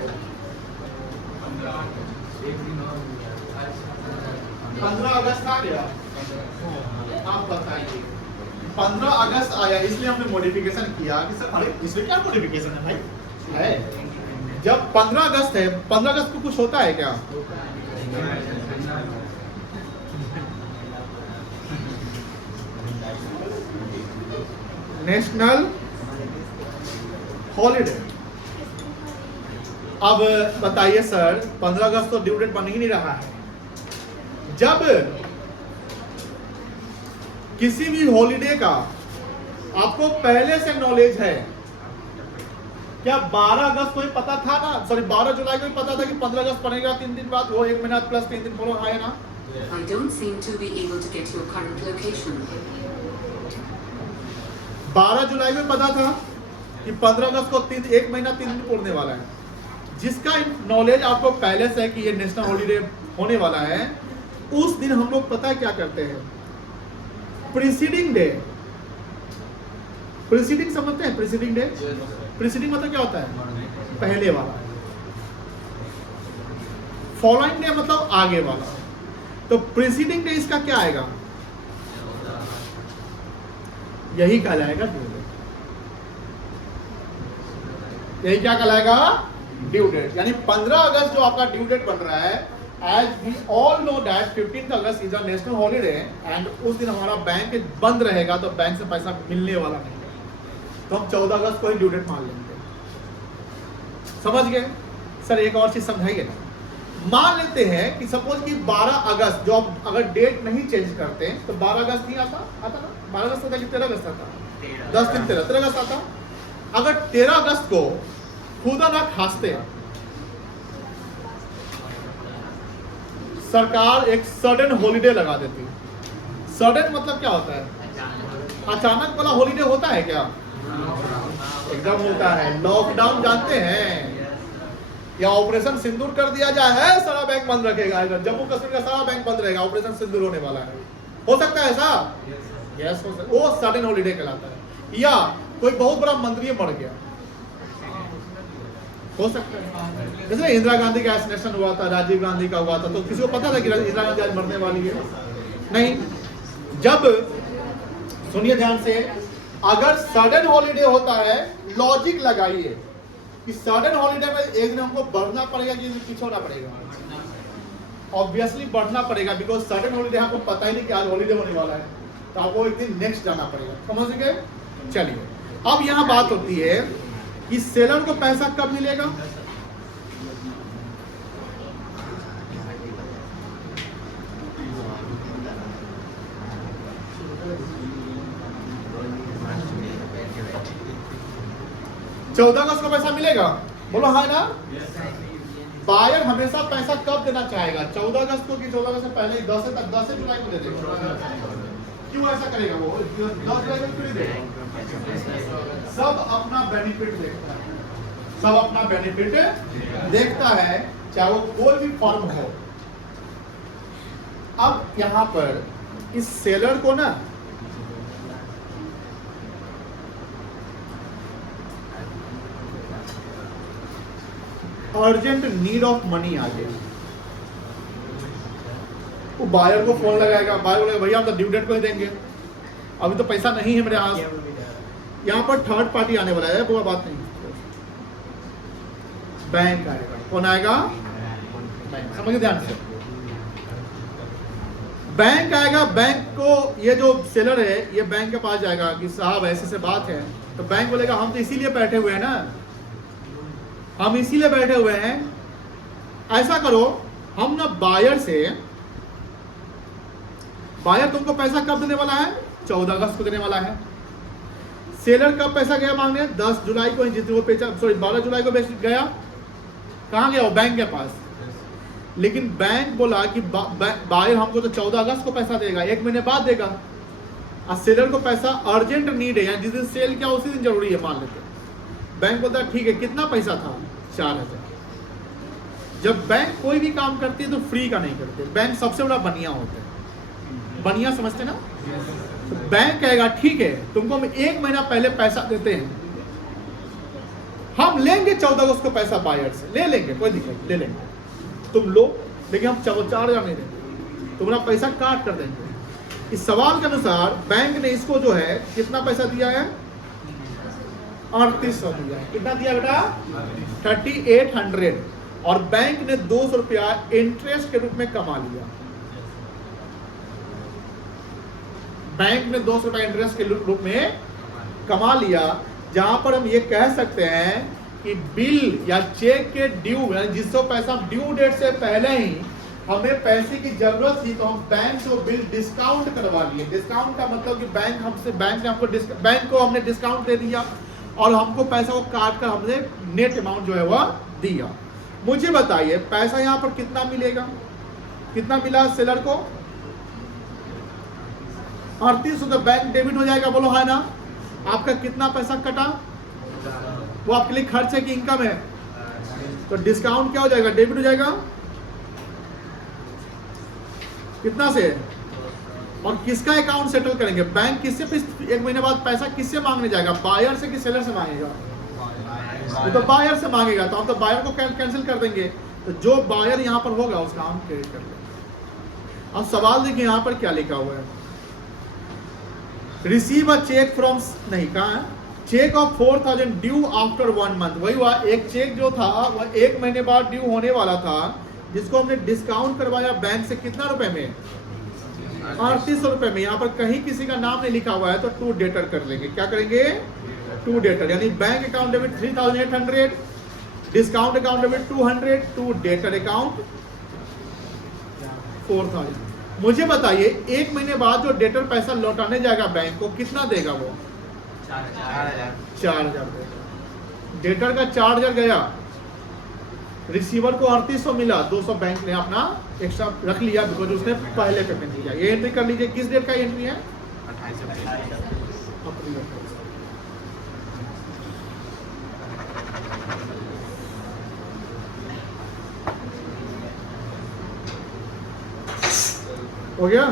15 अगस्त आ गया, आप बताइए। 15 अगस्त आया, इसलिए हमने मॉडिफिकेशन किया कि सर अरे इसमें क्या मॉडिफिकेशन है भाई? है जब 15 अगस्त है, 15 अगस्त को कुछ होता है क्या? National holiday. अब बताइए सर, 15 अगस्त तो ड्यू डेट बन ही नहीं रहा है। जब किसी भी हॉलिडे का आपको पहले से नॉलेज है, क्या 12 अगस्त को ही पता था ना, सॉरी 12 जुलाई को ही पता था कि 15 अगस्त पड़ेगा 3 दिन बाद, वो 1 महीना प्लस 3 दिन बोलो है ना? I don't seem to be able to get your current location. 12 जुलाई में पता था कि 15 अगस्त को 1 महीना 3 दिन पड़ने वाला है। जिसका नॉलेज आपको पहले से है कि ये नेशनल हॉलिडे होने वाला है, उस दिन हम लोग पता है क्या करते हैं? प्रीसीडिंग डे, प्रीसीडिंग समझते हैं? प्रीसीडिंग डे, प्रीसीडिंग मतलब क्या होता है? पहले वाला। फॉलोइंग डे मतलब आगे वाला। तो प्रीसीडिंग डे इसका क्या आएगा? यही कहलाएगा ड्यू डेट। यही क्या कहलाएगा? Due date. यानी 15 अगस्त जो आपका ड्यू डेट बन रहा है, as we all know that 15 August is a national holiday and उस दिन हमारा बैंक बंद रहेगा, तो बैंक से पैसा मिलने वाला नहीं है, तो हम 14 अगस्त को ही ड्यू डेट मान लेंगे। समझ गए? सर एक और चीज समझाइए ना। मान लेते हैं कि सपोज कि 12 अगस्त जो आप अगर डेट नहीं चेंज करते तो 12 अगस्त नहीं आता ना? 12 अगस्त आता कि 13 अगस्त आता? 10 दिन 13 अगस्त आता। अगर 13 अगस्त को खुदा ना खास्ते सरकार एक सडन हॉलीडे लगा देती। सडन मतलब क्या होता है? अचानक वाला हॉलीडे होता है क्या? एकदम होता है। लॉकडाउन जानते हैं, या ऑपरेशन सिंदूर कर दिया जाए, सारा बैंक बंद रखेगा, जम्मू कश्मीर का सारा बैंक बंद रहेगा, ऑपरेशन सिंदूर होने वाला है, हो सकता है ऐसा? यस, हो सकता है। वो सडन हॉलीडे कहलाता है। या कोई बहुत बड़ा मंत्री मर गया, हो सकता है। जैसे इंदिरा गांधी का असैसिनेशन हुआ था, राजीव गांधी का हुआ था, तो किसी को पता था कि इंदिरा गांधी आज मरने वाली है? नहीं। जब सुनिए ध्यान से, अगर सडन हॉलीडे होता है, लॉजिक लगाइए कि सडन हॉलीडे में एक दिन हमको बढ़ना पड़ेगा कि पिछोना पड़ेगा? ऑब्वियसली बढ़ना पड़ेगा, बिकॉज सडन हॉलीडे हमको पता ही नहीं कि आज हॉलीडे होने वाला है, तो आपको एक दिन नेक्स्ट जाना पड़ेगा। समझ गए? चलिए, अब यहाँ बात होती है कि सेलर को पैसा कब मिलेगा? चौदह अगस्त को पैसा मिलेगा? बोलो हाँ ना? बायर हमेशा पैसा कब देना चाहेगा? 14 अगस्त को कि 14 अगस्त से पहले? 10 जुलाई को दे देगा। क्यों ऐसा करेगा वो? 10 जुलाई को क्यों देगा? सब अपना बेनिफिट देखता है, सब अपना बेनिफिट देखता है, चाहे वो कोई भी फर्म हो। अब यहां पर इस सेलर को ना अर्जेंट नीड ऑफ मनी आ गई। वो बायर को फोन लगाएगा, बायर बोलेगा भैया हम तो ड्यू डेट को ही देंगे, अभी तो पैसा नहीं है मेरे पास। यहाँ पर थर्ड पार्टी आने वाला है, वो बात नहीं, बैंक आएगा। कौन आएगा? समझिए ध्यान से, बैंक आएगा। बैंक को ये जो सेलर है ये बैंक के पास जाएगा कि साहब ऐसे से बात है, तो बैंक बोलेगा हम तो इसीलिए बैठे हुए हैं ना, हम इसीलिए बैठे हुए हैं, ऐसा करो हम ना बायर से, बायर तुमको पैसा कब देने वाला है? 14 अगस्त को देने वाला है। सेलर कब पैसा गया मांगने? 10 जुलाई को, जितने वो पैसा 12 जुलाई को गया, कहाँ गया वो? बैंक के पास। लेकिन बैंक बोला कि बायर हमको तो 14 अगस्त को पैसा देगा, 1 महीने बाद देगा, और सेलर को पैसा अर्जेंट नीड है, जिस दिन सेल क्या उसी दिन जरूरी है मान लेते। बैंक बोलता है ठीक है, कितना पैसा था? 4000। जब बैंक कोई भी काम करती है तो फ्री का नहीं करते, बैंक सबसे बड़ा बनिया होता है। बनिया समझते ना? तो बैंक कहेगा ठीक है तुमको हम 1 महीना पहले पैसा देते हैं, हम लेंगे 14 अगस्त को पैसा बायर से, ले लेंगे, कोई दिक्कत, ले लेंगे, तुम लो, लेकिन हम 4000 नहीं देंगे, तुम्हारा पैसा काट कर देंगे। इस सवाल के अनुसार बैंक ने इसको जो है कितना पैसा दिया है? 3800 दिया है। कितना दिया बेटा? 3800। और बैंक ने 200 रुपया इंटरेस्ट के रूप में कमा लिया। बैंक ने 200 रुपया इंटरेस्ट के रूप में कमा लिया, जहां पर हम ये कह सकते हैं कि बिल या चेक के ड्यू, जिसको पैसा ड्यू डेट से पहले ही हमें पैसे की जरूरत थी, तो हम बैंक से बिल डिस्काउंट करवा लिए। डिस्काउंट का मतलब कि बैंक ने हमको बैंक को हमने डिस्काउंट दे दिया और हमको पैसा को काट कर हमने नेट अमाउंट जो है वह दिया। मुझे बताइए पैसा यहाँ पर कितना मिलेगा? कितना मिला सेलर को? 3800। तो बैंक डेबिट हो जाएगा, बोलो है ना? आपका कितना पैसा कटा? वो आपके लिए खर्च है कि इनकम है? तो डिस्काउंट क्या हो जाएगा? डेबिट हो जाएगा। कितना से? और किसका अकाउंट सेटल करेंगे? बैंक किससे 1 महीने बाद पैसा किससे मांगने जाएगा? बायर से कि सेलर से मांगेगा? वो तो बायर से मांगेगा, तो हम तो बायर को कैंसिल कर देंगे। तो जो बायर यहाँ पर होगा उसका हम क्रेडिट कर देंगे। अब सवाल देखिए यहाँ पर क्या लिखा हुआ है, रिसीव अ चेक फ्रॉम, नहीं कहा है, cheque of 4000 due after 1 month. वही हुआ, एक चेक जो था वह 1 महीने बाद ड्यू होने वाला था, जिसको हमने डिस्काउंट करवाया बैंक से कितना रुपए में? 3800 रुपए में। यहाँ पर कहीं किसी का नाम नहीं लिखा हुआ है तो टू डेटर कर लेंगे। क्या करेंगे? टू डेटर, यानी bank account debit 3800, discount account debit 200, to debtor account 4000। मुझे बताइए 1 महीने बाद जो डेटर पैसा लौटाने जाएगा बैंक को, कितना देगा वो? 4000 देगा। डेटर का 4000 गया, रिसीवर को 3800 मिला, 200 बैंक ने अपना एक्स्ट्रा रख लिया बिकॉज उसने पहले पेमेंट किया। ये एंट्री कर लीजिए, किस डेट का एंट्री है? 28 अप्रैल। हो गया?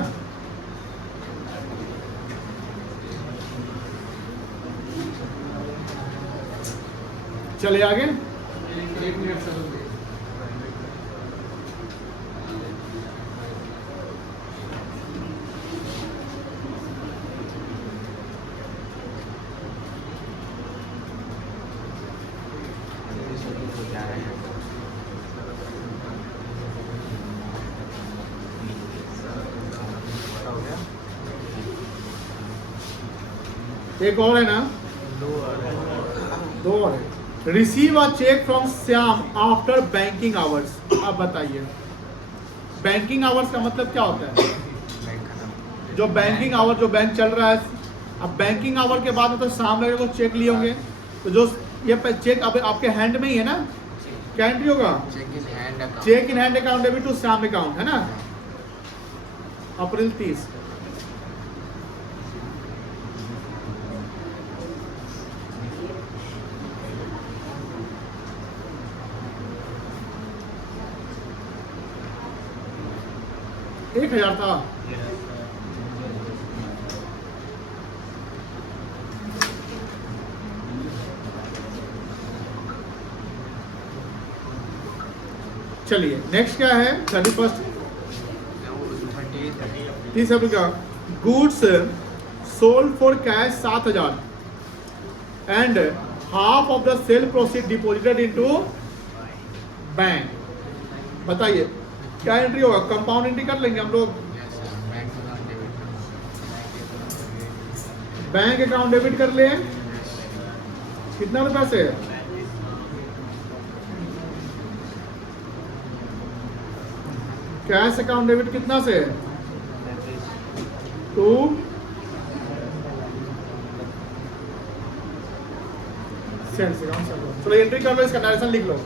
चले आगे। एक और है ना, 2 और है। Receive a cheque from Shyam after banking hours. अब बताइए बैंकिंग आवर्स का मतलब क्या होता है? जो बैंकिंग आवर, जो बैंक चल रहा है, अब बैंकिंग आवर के बाद में तो शाम लगे वो चेक लिए होंगे, तो जो ये चेक अब आपके हैंड में ही है ना, क्या एंट्री होगा? Cheque in hand account debit to Shyam account, है ना, अप्रैल 30। एक 1000 था। चलिए नेक्स्ट क्या है? 31 30 अप्रैल का goods sold for cash 7000 and half of the cell proceed deposited into bank. बताइए क्या एंट्री होगा? कंपाउंड एंट्री कर लेंगे हम लोग। बैंक अकाउंट डेबिट कर ले, कितना रुपए से? कैश अकाउंट डेबिट कितना से? 2 सेंट्स अकाउंट। चलो एंट्री कर लो, इसका डायरेक्शन लिख लो।